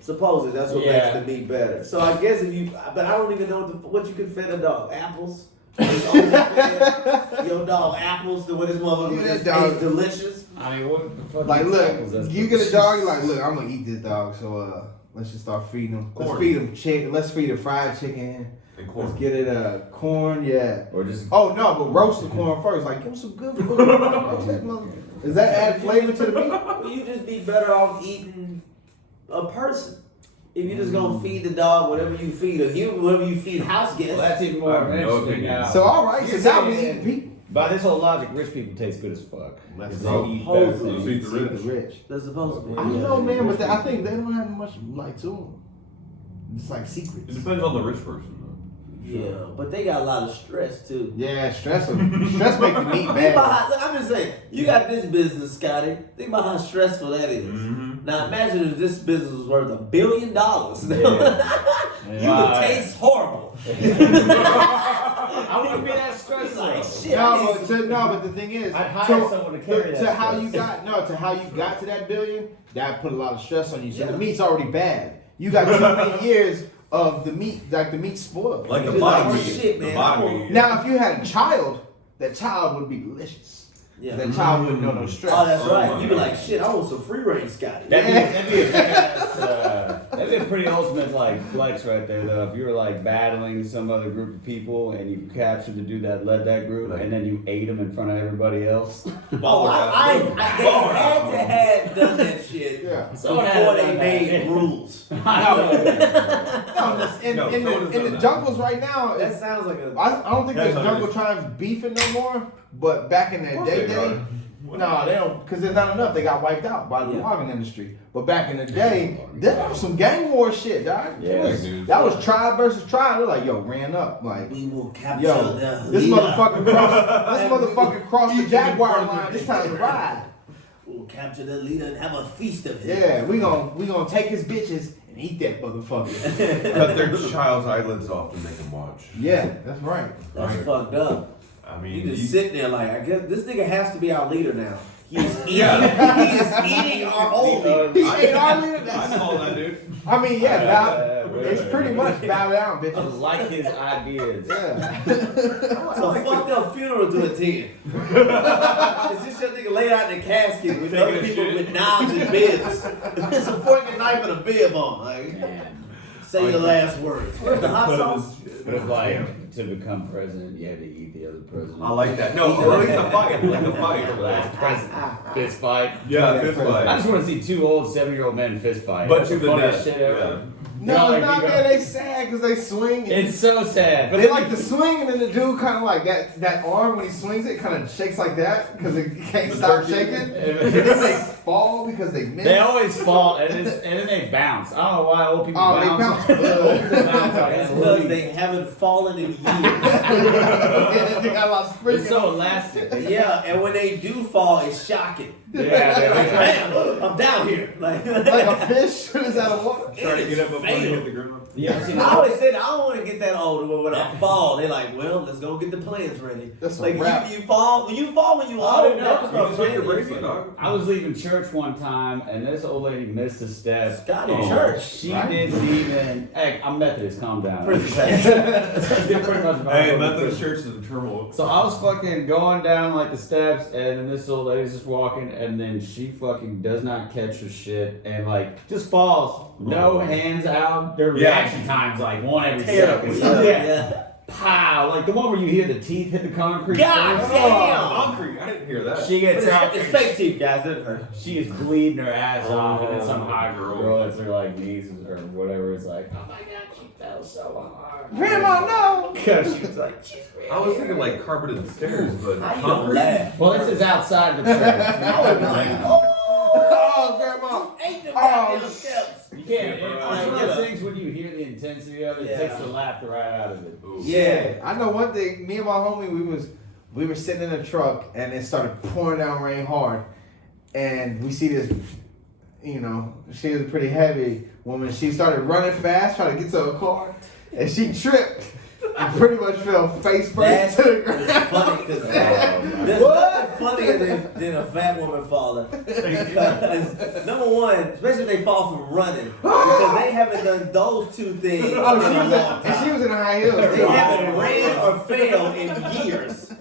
Supposedly that's what Yeah. makes the meat better. So I guess if you, but I don't even know what you can feed a dog. Apples. It's only fed your dog apples to what this motherfucker Yeah, just that dog- tastes delicious. I mean, what the fuck? Like, examples? look, That's you get a dog, you're like, look, I'm gonna eat this dog, so let's just start feeding him. Let's Corn. feed him chicken. Let's feed him fried chicken. And Let's corn. get it corn, yeah. Or just Oh no, but roast the corn first. Like, give him some good food. Roast that mother- Does that add flavor to the meat? Well, you just be better off eating a person. If you're just gonna feed the dog whatever you feed a human, whatever you feed house guests. well, that's even I more have no interesting opinion. now. So all right, so You're now we saying- eat people. By this whole logic, rich people taste good as fuck. Let's Because go. they eat better Supposedly. things. Feed the Feed rich. the rich. They're supposed to be. I don't know, man, but I think they don't have much like to them. It's like It secrets. depends on the rich person, Yeah, but they got a lot of stress too. Yeah, stress make the meat Think about bad. how, look, I'm just saying, you got this business, Scotty. Think about how stressful that is. Mhm. Now imagine if this business was worth $1 billion. You Wow. would taste horrible. I wouldn't be that stressed. Like shit. But the thing is, I'd hire someone to carry that to how stress. you got to how you got to that billion, that put a lot of stress on you. So the meat's already bad. You got too many years of the meat, like the meat's spoiled. Like the Just bottom like meat. shit, The man. bottom meat. Now, if you had a child, that child would be delicious. Yeah. That child wouldn't know no stress. Oh, that's Oh right. my You'd be God. like, shit, I want some free range, Scotty. That'd be a pretty ultimate like flex right there though. If you were like battling some other group of people and you captured the dude that led that group and then you ate him in front of everybody else. Oh, they had to have done that shit Yeah. Someone had before to they done made that. rules. In the jungles right now, That sounds like a. I don't think there's That's jungle nice. tribes beefing no more. But back in their day, no, they don't, because there's not enough. They got wiped out by the Yeah. logging industry. But back in the day, there was some gang war shit, dog. Yeah, dude. That was tribe versus tribe. They're like, yo, ran up, like. We will capture Yo, the this leader. motherfucker crossed the Jaguar line. It's time to ride. We'll capture the leader and have a feast of him. Yeah, we gonna take his bitches and eat that motherfucker. Cut their child's eyelids off to make them watch. Yeah, that's right. That's Right. fucked up. I mean, You just sitting there like, I guess this nigga has to be our leader now. He is eating. Yeah. He is eating our old leader. He ain't our leader. I That's, saw that dude. I mean, yeah, Yeah, it's pretty much bow down, I bitches. like his ideas. Yeah. It's a fucked up funeral to attend. It's just your nigga laid out in a casket with other people with knives and bibs. It's a fork and knife and a bib on. Like, say your last words. Where's the hot sauce? But if like to become president, you had to eat the other president. I like that. No, or at least a fight. Like a fight. Last president. Fist fight. Yeah, fist I fight. just want to see 2 old 7-year-old men fist fight. But That's to the the funniest death. shit ever. Yeah. No, You know, it's not you go- man. They sad because they swing. And It's so sad. But they like to swing, and then the dude kind of like that arm when he swings it kind of shakes like that because it can't The stop turkey. shaking. And then they fall because they miss. They always fall and then they bounce. I don't know why old people Oh, they bounce. bounce. They bounce like That's that. because they haven't fallen in years. And they got a lot of spring. It's so elastic. Yeah, and when they do fall, it's shocking. Bam, I'm down here. Like a fish is out of water. Trying to get up before you hit the ground. I always said I don't want to get that old, but when I fall, they're like, "Well, let's go get the plans ready." That's a like wrap. you fall when you Oh, old. You just took your brace, dog. I was leaving church one time, and this old lady missed a step. Scotty and church. She didn't even. Hey, I'm Methodist. Calm down. Pretty Pretty much about Hey, it. Methodist Church is a turmoil. So I was fucking going down like the steps, and then this old lady's just walking, and then she fucking does not catch her shit, and like just falls. No hands out. Their reaction time's like one every second. Yeah. Pow! Like the one where you hear the teeth hit the concrete. God first. damn! Concrete. I didn't hear that. She gets out. It's fake teeth, guys. Didn't hurt. She is bleeding her ass off, and then some hot girl that's her like niece or whatever is like, oh my god, she fell so hard. Grandma, no. Because she was like, she's I was thinking like carpeted stairs, but How you concrete. gonna laugh? well, this is outside the church. I would be like, Oh, grandma. ain't them Oh, goddamn steps. You can't. Yeah, It's bro. one of those things when you hear the intensity of it, it Yeah. takes the laughter right out of it. Ooh. Yeah. I know one thing. Me and my homie, we were sitting in a truck, and it started pouring down rain hard, and we see this. You know, she was a pretty heavy woman. She started running fast, trying to get to a car, and she tripped and pretty much fell face first to the ground. It's funny because there's nothing funnier than a fat woman falling. Because, number one, especially if they fall from running, because they haven't done those two things in a long And time. she was in high heels. They too. haven't ran or failed in years.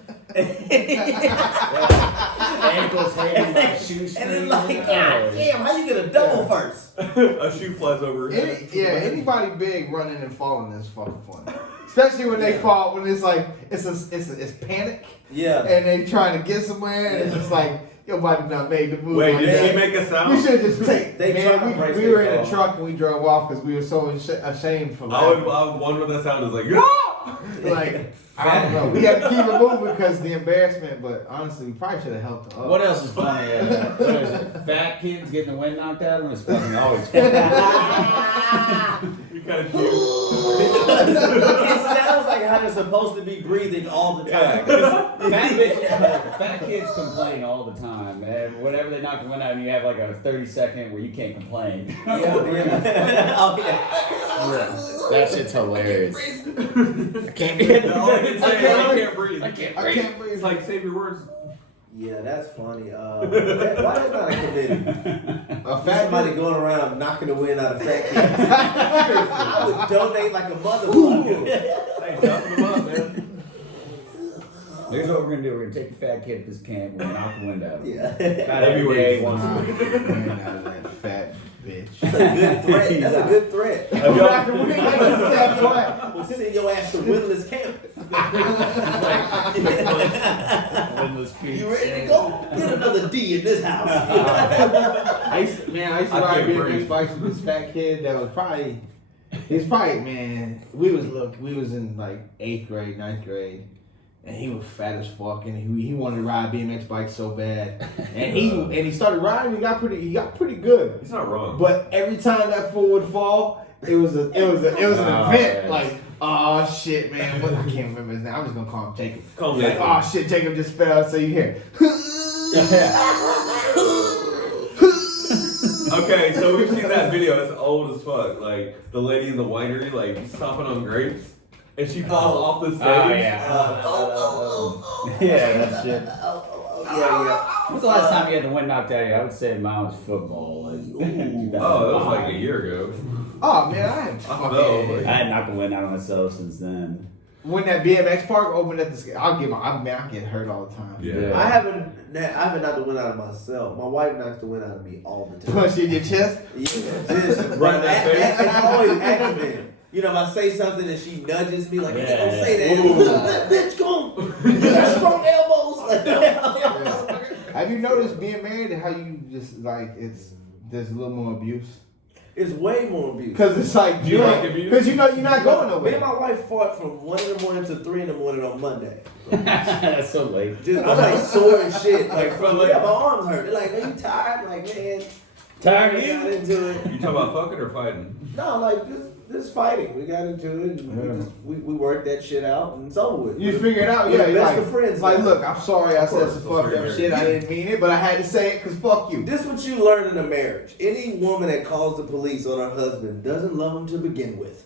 Ankles hanging like shoestrings. And then like, God damn, how you get a double first? A shoe flies over her head. Anybody big running and falling is fucking funny. Especially when they fall, when it's like it's panic, Yeah. and they trying to get somewhere, and it's just like your body not made the move. Wait, like did that. she make a We sound? should just take. They try to Man, brace we their were in a fall. truck and we drove off because we were so ashamed for I would laughing. wonder what that sound is like. Yeah! Like I don't know. We had to keep it moving because of the embarrassment. But honestly, we probably should have helped her up. What else is funny? What is it? Fat kids getting the wind knocked out of them is fucking always funny. You kind of cute. It sounds like how they're supposed to be breathing all the time. Fat kids complain all the time, man. Whenever they knock the wind out, and you have like a 30-second where you can't complain. Yeah. Oh, yeah. That shit's hilarious. I can't. I can't breathe. I can't I breathe. can't breathe. It's like, save your words. Yeah, that's funny. Why is not a committee? A fat Somebody going around knocking the wind out of fat kids. I would donate like a motherfucker. Hey, toughen them up, man. Here's what we're gonna do. We're gonna take the fat kid at this camp. We're gonna knock the wind out of him. Yeah. Every day, once a Man, week. out of that fat bitch. That's a good threat. That's a good threat. We'll send your ass to Windless Camp. Windless peaks. You ready to go? Get another D in this house. I used to I ride can't BMX breathe. bikes with this fat kid that was probably, man, we was in like 8th grade, 9th grade, and he was fat as fuck, and he wanted to ride BMX bikes so bad, and he started riding, he got pretty good, He's not wrong. but every time that fool would fall, it was an event, yes. like, oh shit, man, I can't remember his name, I'm just gonna call him Jacob. Call him Like, Jacob. oh shit, Jacob just fell, so you hear. Okay, so we've seen that video. It's old as fuck. Like the lady in the winery, like stomping on grapes, and she falls off the stage. Oh yeah. Yeah, that shit. Yeah. When's the last time you had the wind knocked out of you? I would say mine was football. Like, Oh, that was like a year ago. Oh man, I had I know, fucking. I had knocked the wind out of myself since then. When that BMX park opened at the, I get hurt all the time. Yeah. I haven't knocked the wind out of myself. My wife knocks the wind out of me all the time. Punch in your chest. Yeah, just Right in that face? It's always accident. You know, if I say something and she nudges me, like, hey, don't Yeah. say that. Ooh. That bitch, come. You got strong elbows. Yeah. Have you noticed being married and how you just like there's a little more abuse? It's way more abuse. Because it's like Do you like abuse? because you know you're not going Me and nowhere. my wife fought from 1 in the morning to 3 in the morning on Monday. That's so late. Just I'm like sore and shit. Like from my arms hurt. They're like, are you tired? I'm like, man, Tired of I got you? into it. You talking about fucking or fighting? No, like just just fighting. We got into it. And we worked that shit out, and it's over with. You figure it out, We're yeah. the You're best like, of friends. like, now. look, I'm sorry I said course, some it's fucked very up shit. I didn't mean it, but I had to say it because fuck you. This is what you learn in a marriage. Any woman that calls the police on her husband doesn't love him to begin with.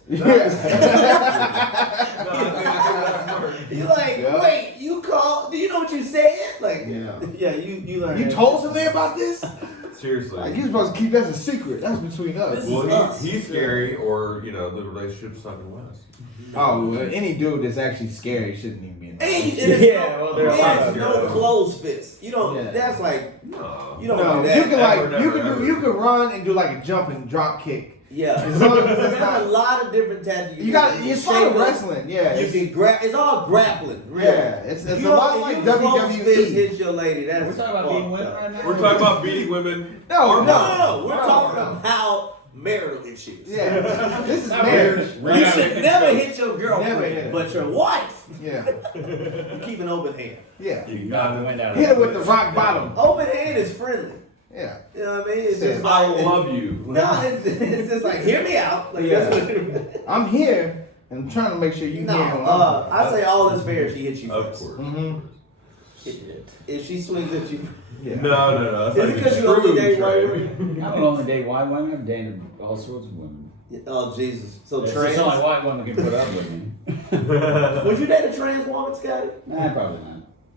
You're like, wait, you called? Do you know what you said? Like, yeah, you learn. You told somebody about this? Seriously. Like, you're supposed to keep that a secret. That's between us. This is Well, us. he's scary, or the relationship's sucking less. Oh, well, any dude that's actually scary shouldn't even be in And that. there's no Yeah. clothes fits. You don't. Yeah. That's like No. you don't No, do that. you can like Never, you never, can ever. do you can run and do like a jump and drop kick. Yeah, As long as it's there's not- a lot of different tactics. You got can it's shake part of them. wrestling. Yeah, You it's, can grab. It's all grappling. Really. yeah. It's If a you lot don't- like if you close fist WWE. hits your lady. That's We're talking about being fucked women up. right now. We're talking about beating women. No, No, we're No, talking no. about marital issues. Yeah, this is marriage. You should never hit your Never girlfriend, hit her. but your wife. Yeah, You keep an open hand. yeah. You knock the wind out of Hit it. it with the rock bottom. Open hand is friendly. Yeah. You know what I mean? It's Says, just I like, love you. No, it's just like hear me out. Like Yeah. that's what. I'm here and I'm trying to make sure you No, hear. I say all is fair. She hits you Of first. course. Mm-hmm. If she swings at you, Yeah. No. That's Is it like 'cause a you only true date white Trey. I don't only date white women. I've dated all sorts of women. oh Jesus! So It's trans. just only white women can put up with me. Would you date a trans woman, Scotty? Nah, probably not.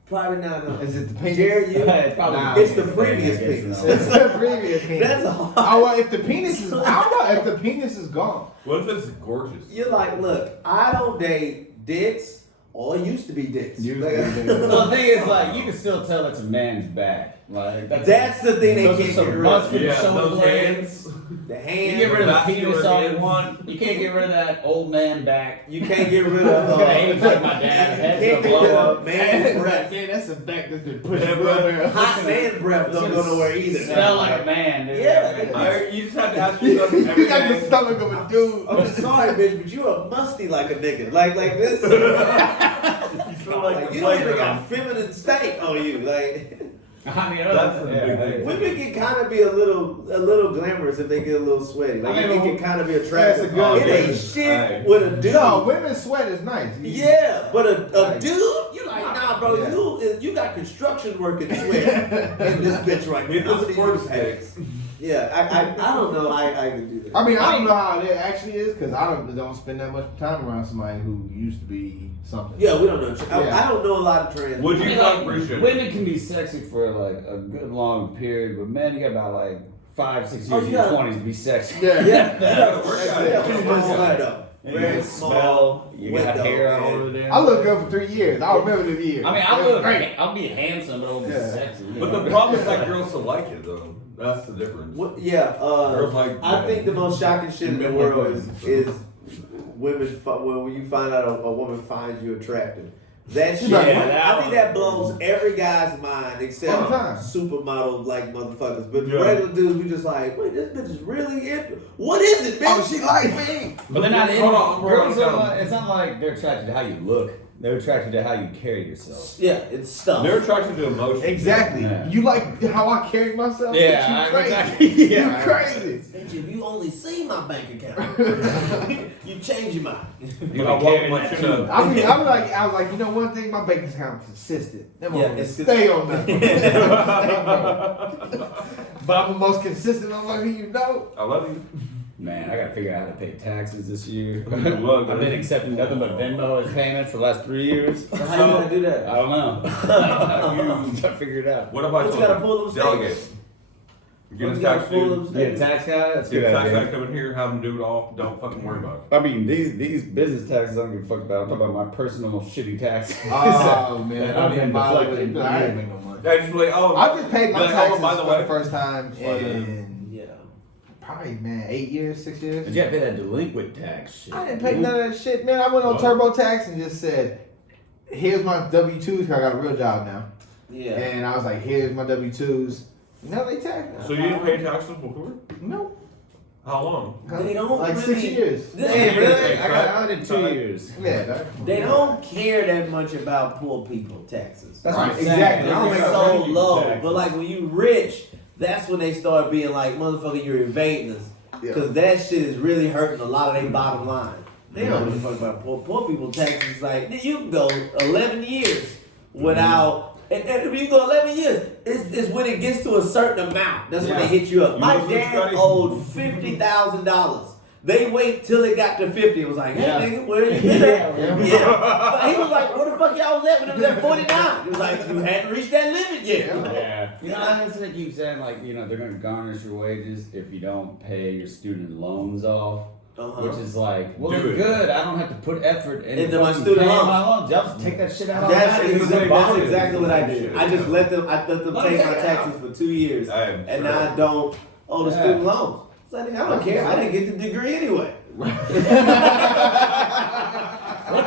Probably not. No. Is it the penis? Jared, you? It's probably Nah, It's the I previous guess, penis. no. It's the previous penis. That's all. Oh, well, if the penis is, I don't know if the penis is gone. What if it's gorgeous? You're like, look, I don't date dicks or used to be dicks. Used to Like- be dicks. Well, the thing is, like, you can still tell it's a man's back. Like That's the thing they those are can't some get rid of. muscular Yeah, shoulder those blades. hands. The You hand. get rid of the Vascular penis all you hands. want. You can't get rid of that old man back. You can't get rid It's gonna of. age like my dad's head's Can't gonna get rid blow of up. man breath. Yeah, that's a back that's been pushed Yeah, over. Hot man breath don't go nowhere either. Smell like a man, dude. Yeah. You just have to ask yourself You got the everything. stomach of a dude. I'm sorry, bitch, but you are musty like a nigga. Like this. You smell like You the don't even playground. got feminine stank on you. Like I mean, That's the big thing. women can kind of be a little glamorous if they get a little sweaty. Like I mean, it can kind of be That's a attractive. good It ain't thing. shit Right. with a dude. No, women's sweat is nice. Yeah, but a Like- dude, you like, nah, bro, Yeah. you got construction working sweat in this bitch right Need now. the What do sports you have? sticks. Yeah, I don't know. I can do that. I mean, I don't know how it actually is because I don't spend that much time around somebody who used to be something. Yeah, we don't know. Yeah. I don't know a lot of trans. Would I you mean, fuck like, Christian? women can be sexy for like a good long period, but men, you got about like 5-6 years Oh, in you your gotta- 20s to be sexy. Yeah. Yeah, gotta work that's out. it. Yeah. Small window. You Very can small. smell. You got window, hair all man. over there. I look good for 3 years. I remember the years. I mean, It was great. I'll be handsome, but I'll be Yeah. sexy. you But know? the problem is like girls still like it though. That's the difference. What, yeah, Girls like. I think the most shocking shit in the Men world like is women. When you find out a woman finds you attractive. That shit. Yeah, that I think one. that blows every guy's mind except All the time. supermodel like motherfuckers. But the Yeah. regular dudes, we just like, wait, this bitch is really it. What is it, bitch? Oh, she like me. But they're not in Hold on, I'm girls writing are down. like, it's not like they're attracted to how you look. They're attracted to how you carry yourself. Yeah, it's stuff. They're attracted to emotion. Exactly. Yeah. You like how I carry myself? Yeah, you crazy. exactly. You Yeah. crazy. Bitch, if you only see my bank account, you change your mind. You I like walk carrying my that chin too. up. I was like, you know one thing, my bank account consistent. That Yeah, motherfucker it's stay on that. But I'm the most consistent motherfucker you know. I love you. Man, I gotta figure out how to pay taxes this year. Good luck, I've man. been accepting nothing but Venmo as payments for the last 3 years. So how you gonna do that? I don't know. You gotta figure it out. What about But you gotta pull them delegate? stakes. Get a You gotta tax pull dude. them Get a stakes. tax guy? That's a Get good a tax idea. guy come in here, have him do it all. Don't fucking worry about it. I mean, these business taxes I don't give a fuck about. I'm talking about my personal shitty taxes. Oh man, I'm I didn't being bother deflected. with it. I didn't make no money. Yeah, just be like, oh, I just paid my like, taxes oh, by the for way, the first time Slide it in Yeah. probably 8 years, 6 years. But you gotta pay that delinquent tax shit. I didn't pay none of that shit, man. I went on What? TurboTax and just said, "Here's my W-2s." 'Cause I got a real job now, Yeah. and I was like, "Here's my W-2s." No, they taxed me. So you didn't pay taxes before? No, How long? They don't like really, 6 years. This Hey, is really? really, I got out in 2 years. Yeah, they don't care that much about poor people taxes. that's Right, right. Exactly. I don't It's make so money. low. taxes. But like when you rich, that's when they start being like, motherfucker, you're evading us. because that shit is really hurting a lot of their bottom line. They don't give a fuck about poor people taxes. Like you can go 11 years without, and if you go 11 years, it's when it gets to a certain amount. That's when they hit you up. My dad owed $50,000. They wait till it got to 50. It was like, hey nigga, where you been at? But he was like, where the fuck y'all was at when it was at 49? He was like, you hadn't reached that limit yet. You know, I just keep saying like, you know, they're gonna garnish your wages if you don't pay your student loans off. Which is like, well, good. I don't have to put effort into my student loans. My loans. Y'all just take that shit out. That's exactly what I did. I just let them take my taxes for 2 years, and now I don't owe the student loans. So I don't care. I didn't get the degree anyway. What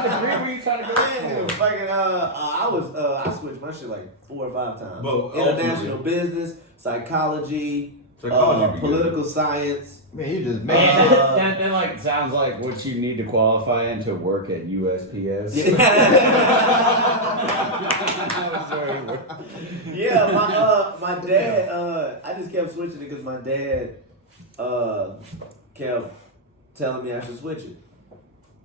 degree were you trying to go into? Fucking, I switched my shit like 4 or 5 times. But international business, psychology, political science. Man, you just that like sounds like what you need to qualify in to work at USPS. Yeah, my dad. I just kept switching it because my dad kept telling me I should switch it.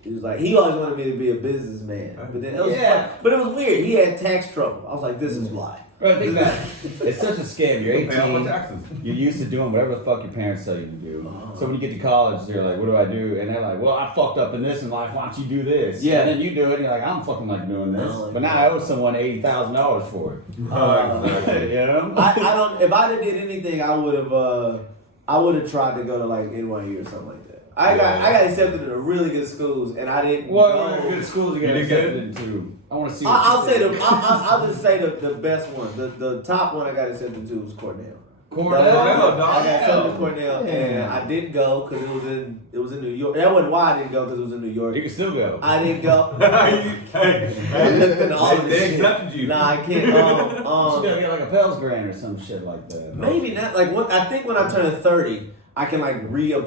He was like, he always wanted me to be a businessman, but then it was but it was weird. He had tax trouble. I was like, this is why. Bro, think about it. It's such a scam. You're 18. Taxes. You're used to doing whatever the fuck your parents tell you to do. So when you get to college, you're like, what do I do? And they're like, well, I fucked up in this in life. Why don't you do this? Yeah. And then you do it, and you're like, I'm fucking like doing this. But now I owe someone $80,000 for it. You know? I don't. If I did anything, I would have tried to go to like NYU or something like that. I got accepted into really good schools, and I didn't. What good schools you got accepted into? I want to see. I'll just say the best one. The top one I got accepted into was Cornell. I got accepted to Cornell, and I didn't go because it was in New York. That wasn't why I didn't go because it was in New York. You can still go. I didn't go. They accepted you. Nah, I can't. You should get like a Pell's grant or some shit like that. Maybe not. Like I think when I turn 30. I can like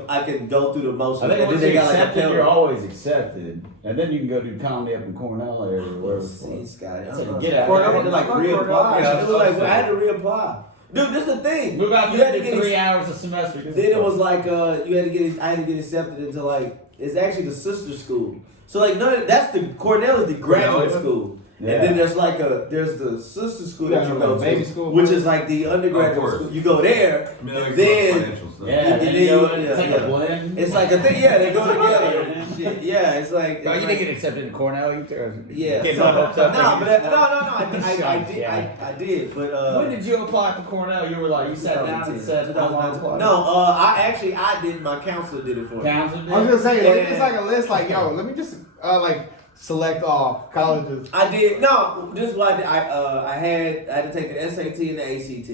I can go through the motions. I think once they you're got accepted, like you're always accepted, and then you can go do comedy up in Cornell area or wherever. See, Scotty, Get out. I had to like reapply. Yeah, It was like I had to reapply. Dude, this is the thing. Move out you had to get 3 hours a semester. Then it was like you had to get. I had to get accepted into like it's actually the sister school. So like that's the Cornell is the graduate school. Yeah. And then there's the sister school that you go baby to, school which is like the undergraduate school. You go there, then it's like a blend. It's like a thing. Yeah, they go together. Shit. Yeah, it's like. Oh, you didn't get accepted to Cornell. Yeah. I did. But when did you apply for Cornell? You were like, you sat down and said, I want to apply. No, I didn't. My counselor did it for me. Counselor did? I was gonna say, it's like a list. Like, yo, let me just select all colleges. I did. No, this is what I did. I had to take the SAT and the ACT.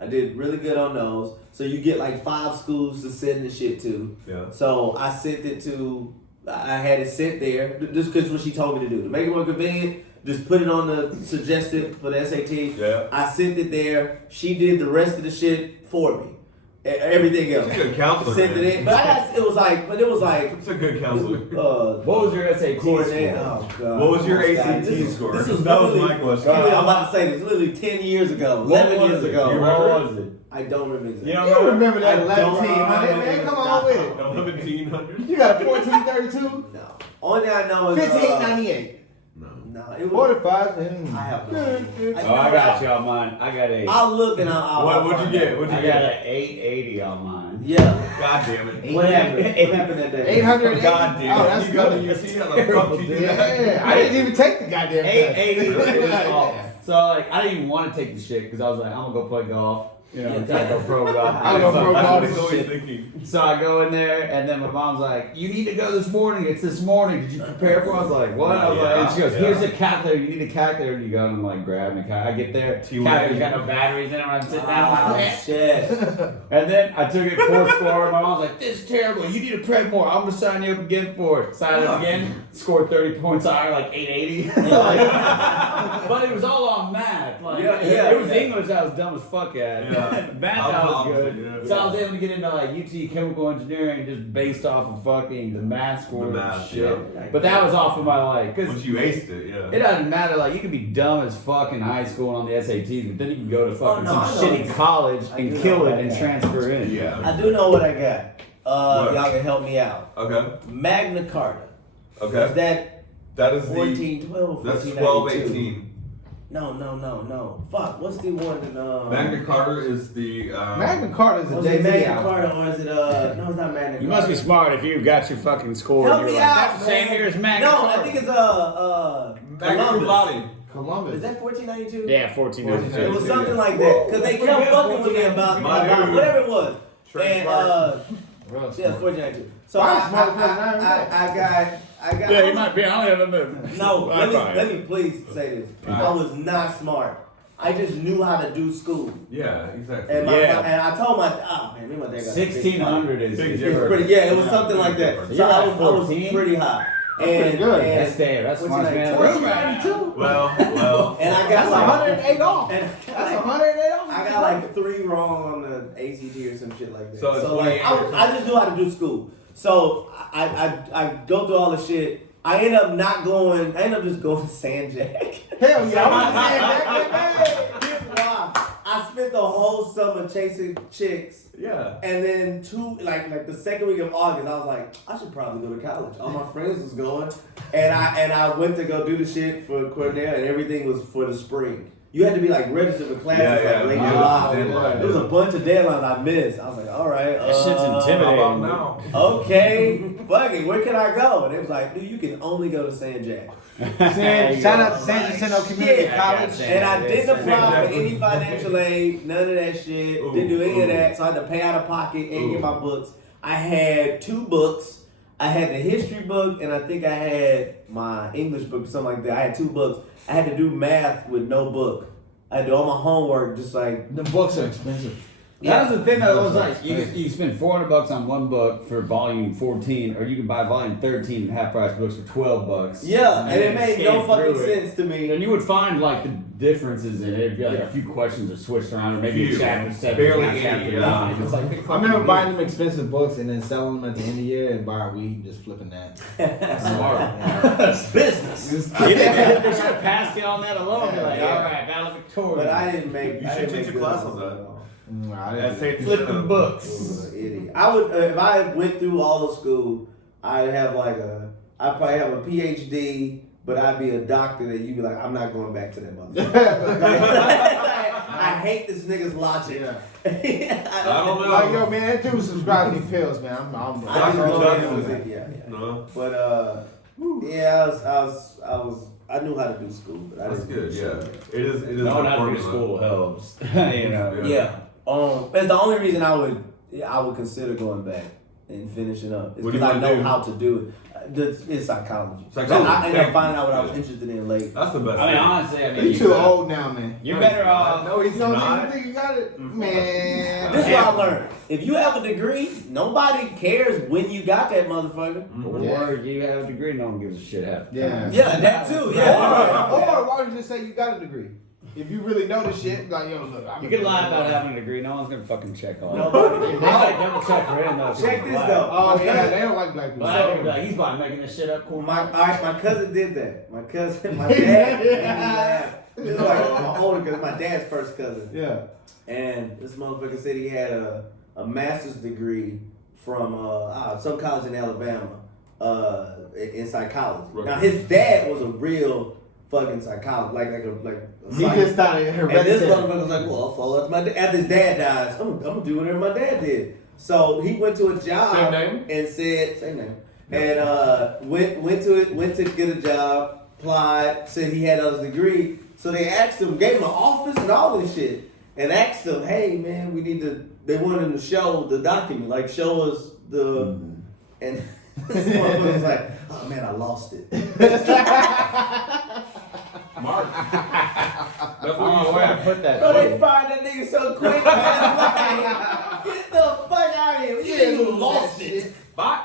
I did really good on those. So you get like 5 schools to send the shit to. Yeah. So I sent it to. I had it sent there just because what she told me to do to make it more convenient. Just put it on the suggested for the SAT. Yeah. I sent it there. She did the rest of the shit for me. Everything else. It's a good counselor. Sent it in, but it was like. It's a good counselor. What was your SAT score? Oh God. What was your ACT score? This was that was my question. I'm about to say this. Literally 10 years ago, 11 years ago. What was it? I don't remember exactly. You You remember that I don't 1100, man? Come on with it. 1700. You got a 1432? No. Only thing I know is 1598. No, it was. 45. I have no idea. Oh, I got you on mine. I got 8. I'll look and I'll What'd you get? I got an 880 on mine. Yeah. God damn it. What happened? What happened that day? 880. God damn it. Oh, that's You go to good. UT, how the fuck you do that? Yeah, I didn't even take the goddamn test. 880 was off. So like, I didn't even want to take the shit because I was like, I'm gonna go play golf. You know, until I go pro golf. I'll go pro That's golf. what he's always thinking. So I go in there, and then my mom's like, "You need to go this morning. It's this morning. Did you prepare for it?" I was like, "What?" I was like, and she goes, "Here's the calculator. You need a calculator." And you go, and I'm like, grabbing the calculator. I get there, calculator's got no batteries in it. When I'm sitting down, I'm like, Shit. and then I took it poor score. And my mom's like, "This is terrible. You need to prep more. I'm gonna sign you up again for it." Signed up again. Scored 30 points higher, like 880. But it was all on math. Like, it was English I was dumb as fuck at. Math I was good. Yeah. So I was able to get into like UT chemical engineering just based off of fucking the math score and shit. Yeah. But that was off of my like, Once cause you aced it, yeah. it doesn't matter. Like you can be dumb as fuck in high school and on the SATs, but then you can go to fucking no, some I know. shitty college I and do kill know it what and I got. transfer in. Yeah. I do know what I got. What? Y'all can help me out. Okay. Magna Carta. Okay. Is that That is 1412? That's 1492? 1218. No. Fuck. What's the one in Magna Carta is the. Magna Carta is a Was it Jay-Z Magna album. Carta or is it no? It's not Magna Carta. You must be smart if you got your fucking score. Help and you're me like, out, that's the same man. year as Magna No, Carta. I think it's Magna Columbus. Carta. Columbus. Is that 1492? Yeah, 1492. It was something like that because they kept fucking with me about whatever it was. And yeah, 1492. So I got. Yeah, you might be. I don't have a No, let me please say this. I was not smart. I just knew how to do school. Yeah, exactly. And, Yeah. and I told my man, me and my dad got 1600 is Big it's pretty, yeah, it was something like that. So You're I like was 14? pretty high. pretty good. That's there. That's smart man. 1492. Well. And I got That's like 108 off. and That's 108 off. I got like 3 wrong on the ACT or some shit like that. So it's like I just knew how to do school. So I go through all the shit. I end up just going to Sanjak. Hell yeah, I was saying that, Here's why. I spent the whole summer chasing chicks. Yeah. And then like the second week of August, I was like, I should probably go to college. All my friends was going, and I went to go do the shit for Cornell, and everything was for the spring. You had to be like registered for classes like late July. There was a bunch of deadlines I missed. I was like, all right, That shit's intimidating. How about now? Okay, fuck it. Where can I go? And it was like, dude, you can only go to San Jack. Shout out to San Jacinto Community Yeah, College. And I didn't apply Jack. for any financial aid, none of that shit. Didn't do any of that. So I had to pay out of pocket and get my books. I had 2 books. I had the history book, and I think I had my English book or something like that. I had 2 books. I had to do math with no book. I had to do all my homework, just like The books are expensive. That was the thing that was like, you spend $400 on one book for volume 14, or you can buy volume 13 half price books for $12. yeah, and it made no scan fucking through it. sense to me. And you would find like the differences in it. It'd be like a few questions that switched around, or maybe Few. chapter 7, Barely not chapter any, 9. It's like, I remember buying them expensive books and then selling them at the end of the year and buying weed and just flipping that. smart. Business. They should have passed you on that alone. You're like, Yeah. all right, Battle Victoria. But I didn't make. You I should didn't teach make a class good on that. at all. I That's didn't. safe. flipping books. I was an idiot. I would if I went through all of school, I'd have I'd probably have a PhD, but I'd be a doctor that you'd be like, I'm not going back to that motherfucker. I hate this nigga's logic. Yeah. I don't know. Like, yo, man, that dude subscribed to me pills, man. I'm I just Dr. know Johnson. it was yeah. No. But yeah, I knew how to do school, but I That's didn't good. do Yeah. shit. It is. Knowing how to do a school helps. You know. Yeah. That's the only reason I would consider going back and finishing up. It's What do because you I know wanna do? how to do it. It's psychology. Psychology. I ended up finding out what I was interested in late. That's the best. I mean, thing. honestly, I mean, He's too old now, man. You're better off. No, he's You don't not. even think you got it? Man. This is what I learned. If you have a degree, nobody cares when you got that motherfucker. Or you have a degree, no one gives a shit half the Yeah. time. Yeah, that too. Yeah. Or why don't you just say you got a degree? If you really know the shit, like, yo, look. You can lie about having a degree, no one's gonna fucking check on it. Nobody. They might double check for him though. Check this though. Oh, yeah, they don't like black people. Black people be like, he's about making this shit up. Cool. My cousin did that. My cousin, my dad, made me laugh. It was like my older cousin, my dad's first cousin. Yeah. And this motherfucker said he had a master's degree from some college in Alabama in psychology. Right. Now his dad was a real fucking psychologist, like a He just started and this motherfucker was like, well, I'll follow up my dad. After his dad dies, I'm gonna do whatever my dad did. So he went to a job Same name? and said same name, and went to get a job, applied, said he had his degree. So they asked him, gave him an office and all this shit, and asked him, hey man, they wanted him to show the document, like show us the, and this motherfucker was like, oh man, I lost it. Mark. That's what Oh, you where I said. put that. Bro, they fired that nigga so quick, man. Like, get the fuck out of here. You lost it. Bye.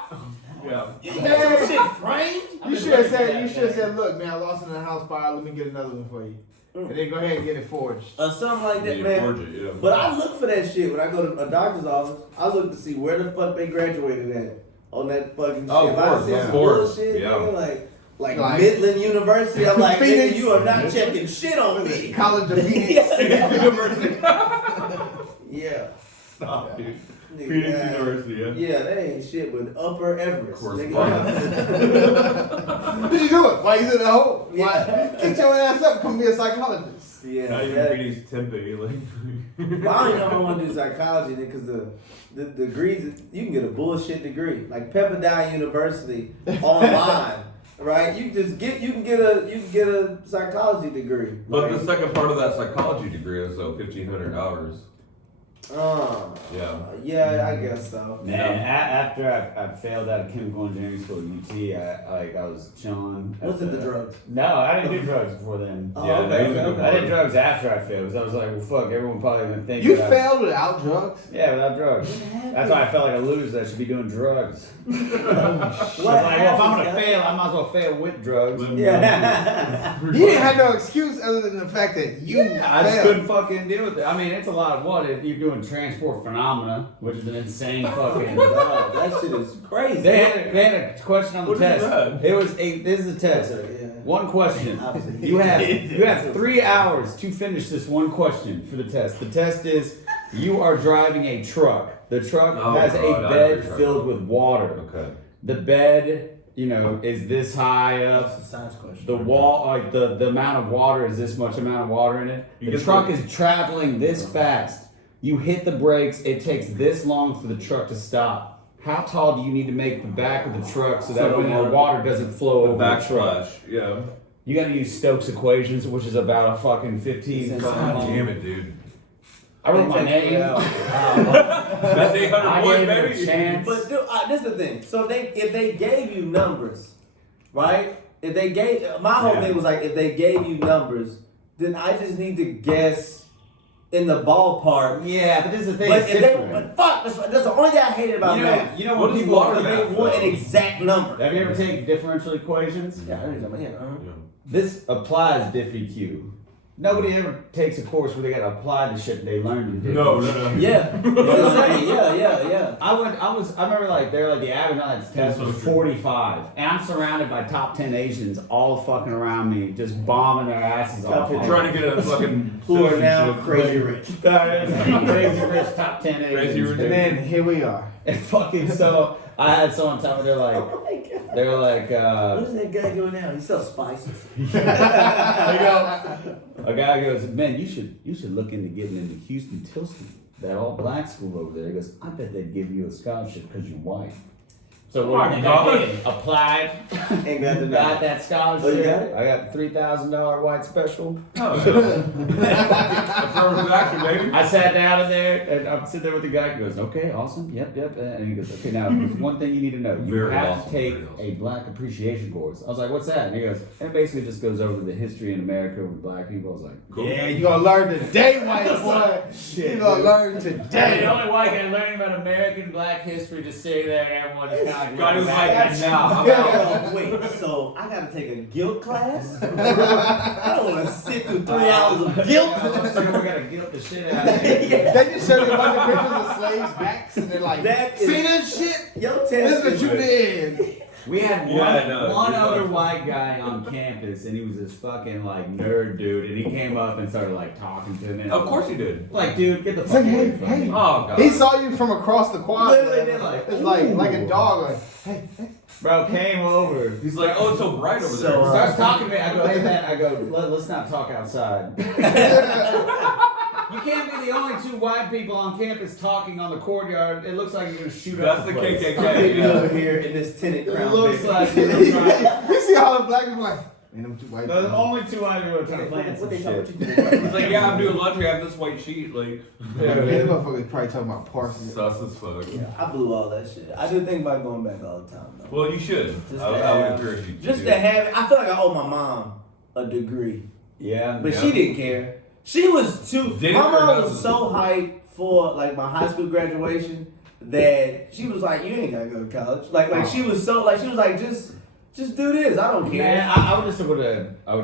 Yeah. You got your shit framed? You should have said, look, man, I lost it in a house fire. Let me get another one for you. And then go ahead and get it forged. Or something like that, You man. forge it, yeah. But I look for that shit when I go to a doctor's office. I look to see where the fuck they graduated at on that fucking shit. Oh, If of I course, see of some course. bullshit, Yeah. nigga, like Like- Midland University, I'm like, nigga, Phoenix. you are not checking shit on me. College of Phoenix. University. Yeah. Stop, dude. Phoenix University, yeah. Yeah, they ain't shit with Upper Everest. Correspondence. Did you do it? Why you in the hole? Yeah. Why? Get your ass up, come be a psychologist. Yeah, Now you're that- Phoenix Tempe, like. I don't even know if I want to do psychology because the degrees you can get a bullshit degree like Pepperdine University online, right? You can get a psychology degree. But right? the second part of that psychology degree is though $1,500. Yeah, I guess so. Man, after I failed out of chemical engineering school at UT, I was chilling. Was it the drugs? No, I didn't do drugs before then. Oh, Yeah, okay, they- okay. I did drugs after I failed because I was like, well, fuck, everyone probably gonna think You that failed without drugs? Yeah, without drugs. That's why I felt like a loser that should be doing drugs. I was like, well, if I'm gonna fail, I might as well fail with drugs. Yeah. You didn't have no excuse other than the fact that you I just failed. couldn't fucking deal with it. I mean, it's a lot of what if you're doing transport phenomena, which is an insane fucking. Wow, that shit is crazy. They had a question on the What is test. that? It was this is a test. Yeah. One question. Obviously. You have 3 hours to finish this one question for the test. The test is you are driving a truck. The truck Oh, has God, a I bed agree. filled with water. Okay. The bed, is this high up. That's a science question. The wall, like the amount of water is this much amount of water in it. You The get truck the- is traveling this fast. You hit the brakes. It takes this long for the truck to stop. How tall do you need to make the back of the truck so that So when the the water doesn't flow over the truck? Backsplash, yeah. You got to use Stokes equations, which is about a fucking 15. It's fucking insane. God long. damn it, dude. I wrote my name. That's 800 I boys, gave it a baby. chance. But dude, this is the thing. So if they gave you numbers, right? If they gave my whole Yeah. thing was like if they gave you numbers, then I just need to guess in the ballpark. Yeah, but this is the thing. But It's if they, different. but fuck, that's the only thing I hated about math. You know What when is people water Because math? they want an exact number. Have you ever taken differential equations? Yeah, I know what you're talking about. Yeah. This applies DiffEq. Nobody ever takes a course where they got to apply the shit they learned in DiffEq. No. Yeah, yeah. I remember like they're like the average on that test was 45, and I'm surrounded by top 10 Asians all fucking around me, just bombing their asses off. You're trying to get a fucking Who are now citizenship. crazy rich. Crazy rich top 10 Asians. Crazy rich. And then here we are. And fucking so I had someone tell me they're like What is that guy doing now? He sells spices. a guy goes, man, you should look into getting into Houston Tilson, that all black school over there. He goes, I bet they'd give you a scholarship because you're white. So Oh what my did God. I did? Applied, Ain't got the got that scholarship. Oh, you got it? I got $3,000 white special. Oh, yeah. Affirmative action, baby. I sat down in there and I'm sitting there with the guy who goes, okay, awesome, yep. And he goes, okay, now there's one thing you need to know. You Very have awesome, to take very awesome. a black appreciation course. I was like, what's that? And he goes, it basically just goes over the history in America with black people. I was like, Cool. Yeah, you gonna learn today, white boy. shit. You gonna learn Hey, today. the only white guy learning about American black history just sitting there and everyone just kind of God, he was like, back. nah, I'm out. Oh, wait, so I gotta take a guilt class? I don't wanna sit through 3 hours of guilt. We're gonna guilt the shit out of you. They just show you a bunch of pictures of slaves' backs, and they're like, That is- "See this shit? Your test This is what is you did." We had Yeah, one you're other fine. white guy on campus, and he was this fucking like nerd dude, and he came up and started like talking to me. Of course he did. Like, dude, get the It's fuck like, away hey, from hey. me. Oh, God. He saw you from across the quad. Literally did like, it's like a dog. Like, hey, hey. Bro came over. He's like, oh, it's so bright over So, there. Starts talking to me. I go, hey man, let's not talk outside. You can't be the only two white people on campus talking on the courtyard. It looks like you're gonna shoot That's up the the place. KKK. You over here in this tenant It crown. looks baby. like you're trying. You see how the black people like, man, them two white The people. only two white people are trying to plan What some they talking shit. about you He's like, yeah, I'm doing laundry. I have this white sheet. Like, Yeah, man, them motherfuckers probably talking about parsons. sus as fuck. Yeah, I blew all that shit. I do think about going back all the time though. Well, you should. Just I to would have- encourage you to. Just do to it. have it, I feel like I owe my mom a degree, Yeah. but Yeah. she didn't care. She was too. Didn't My or mom doesn't? was so hyped for like my high school graduation that she was like, "You ain't gotta go to college." Like she was so like she was like, "Just do this. I don't care." Man, I would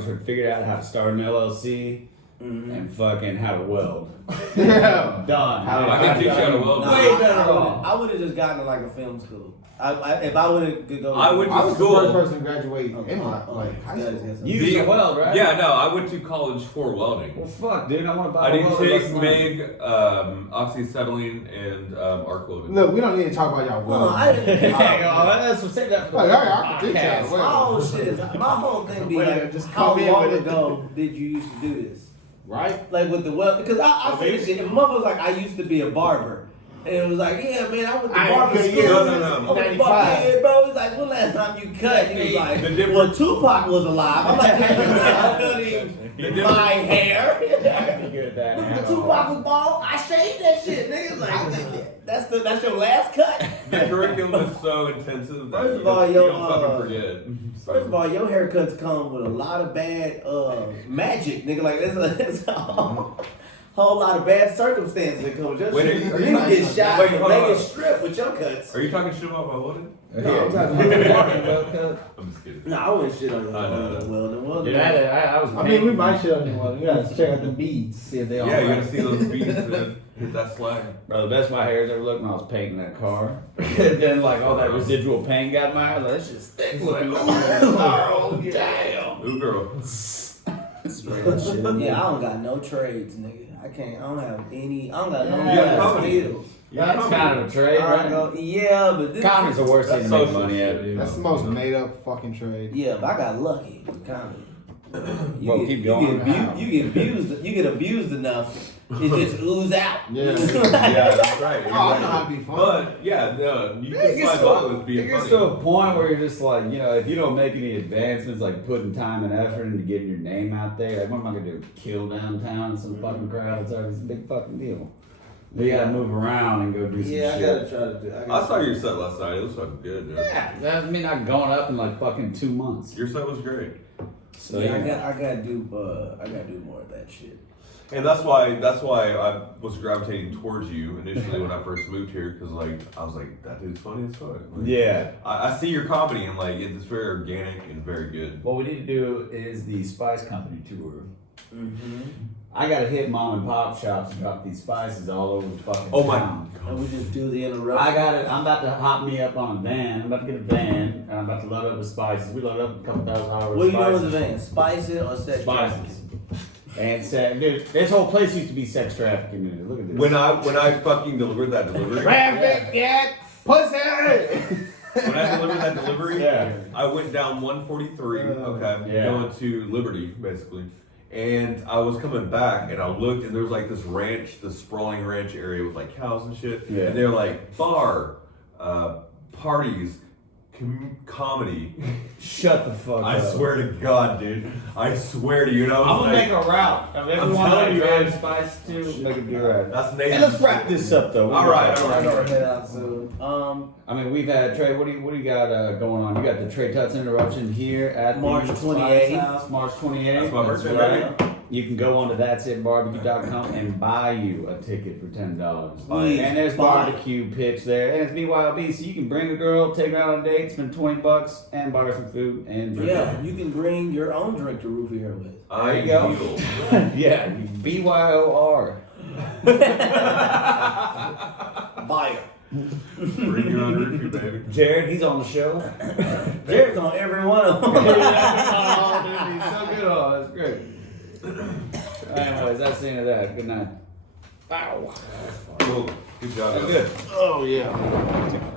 have figured out how to start an LLC and fucking how to weld. Yeah. Done. I can teach you how to weld. Nah, Way better off. I would have just gotten to like a film school. If I would have go. I went to I was school. the first person to graduate in my high school. You used to weld, right? Yeah, no, I went to college for welding. Well, fuck, dude. I want to buy I a didn't welder. take That's mine. MIG, oxyacetylene, and arc welding. Look, we don't need to talk about y'all welding. I didn't. Let's save that for the Oh, yeah, I can teach podcast. y'all. My whole shit is my whole thing be Wait, like, just how come in long with it. ago did you used to do this? Right? Like with the weld, because I say this shit. If a motherfucker was like, I used to be a barber, and it was like, yeah, man, I went to I barber ain't school. good, no, no. I went to 95. barber, yeah, bro. It's like, when last time you cut? He was The like, difference- well, Tupac was alive. I'm like, I'm cutting my hair. Be good at that, When man. Tupac was bald, I shaved that shit, nigga. Like, that's your last cut. The curriculum is so intensive that First of you all, don't, yo, you don't fucking forget. First of all, your haircuts come with a lot of bad magic, nigga. Like there's a whole lot of bad circumstances that come with your Wait, shit. are You you- get shot wait, in hold on. Vegas Strip with your cuts. Are you talking shit about my welding? No, I'm talking about I'm just kidding. No, I wouldn't shit on your I know. well, Dude, I was. I mean, we might shit on you one. You gotta check out the beads, see if they all Yeah, you right. gotta see those beads that hit that slag. Bro, the best my hair's ever looked when I was painting that car. And then, like, all that residual paint got in my hair. Like, that's just thick looking. Oh, damn. Ooh, girl. Yeah, I don't got no trades, nigga. I don't have any. I don't got no Yeah. skills. Yeah, that's kind of a trade, I right? don't go, yeah, but this Comedy's the worst thing to That's make social money shit, at, dude. That's the most made up fucking trade. Yeah, but I got lucky with comedy. Well, keep going. You get abused enough, it just ooze out. Yeah. Yeah, that's right. Oh, I know how to be funny. But yeah, no, you It can gets slide by to- with it being gets funny. to a point where you're just like, you know, if you don't make any advancements, like putting time and effort into getting your name out there, like what am I gonna do? Kill downtown in some fucking crowd? It's always a big fucking deal. You gotta move around and go do some Yeah, I shit. gotta try to do. I saw your set last night. It was fucking good, dude. Yeah, that mean I'm going up in like fucking 2 months. Your set was great. So Yeah, I gotta do more of that shit. And that's why I was gravitating towards you initially when I first moved here, because like I was like, that dude's funny as fuck. Like, yeah. I see your comedy and like it's very organic and very good. What we need to do is the Spice Company tour. Mm-hmm. I gotta hit mom and pop shops and drop these spices all over the fucking Oh my town. And we just do the interruption. I got it. I'm about to hop me up on a van. I'm about to get a van, and I'm about to load up with spices. We load up a couple $1,000 What with you doing with spices. the van? Spice it or sex Spices. trafficking? And dude, this whole place used to be sex trafficking. Dude. Look at this. When I fucking delivered that delivery, Traffic, get pussy! when I delivered that delivery, Yeah. I went down 143, Yeah. going to Liberty, basically. And I was coming back, and I looked, and there was like this ranch, this sprawling ranch area with like cows and shit. Yeah. And they were like, bar, parties, comedy. Shut the fuck I up. swear to God, dude. I swear to you. And I was I'm gonna like, make a route of everyone telling that you, I man. spice to. Make it be right. that's Nathan. And let's wrap this up though. All right, all I right. gotta head out soon. I mean, we've had Trey. What do you got going on? You got the Tre Tutson interruption here at March the Spice 28th. House, March 28th. That's my birthday, right. You can go on to that'sitbarbecue.com and buy you a ticket for $10. Please And there's buy. barbecue pics there, and it's BYOB, so you can bring a girl, take her out on a date, spend $20, and buy her some food and drink. Yeah, you can bring your own drink to root here with. I There you go. feel. Yeah, BYOR. Buyer. Bring your own roofie, baby. Jared, he's on the show. Jared's on every one of them. He's so good. Oh, that's great. Anyways, that's the end of that. Good night. Ow. Cool. Good job. That's guys. good. Oh, yeah.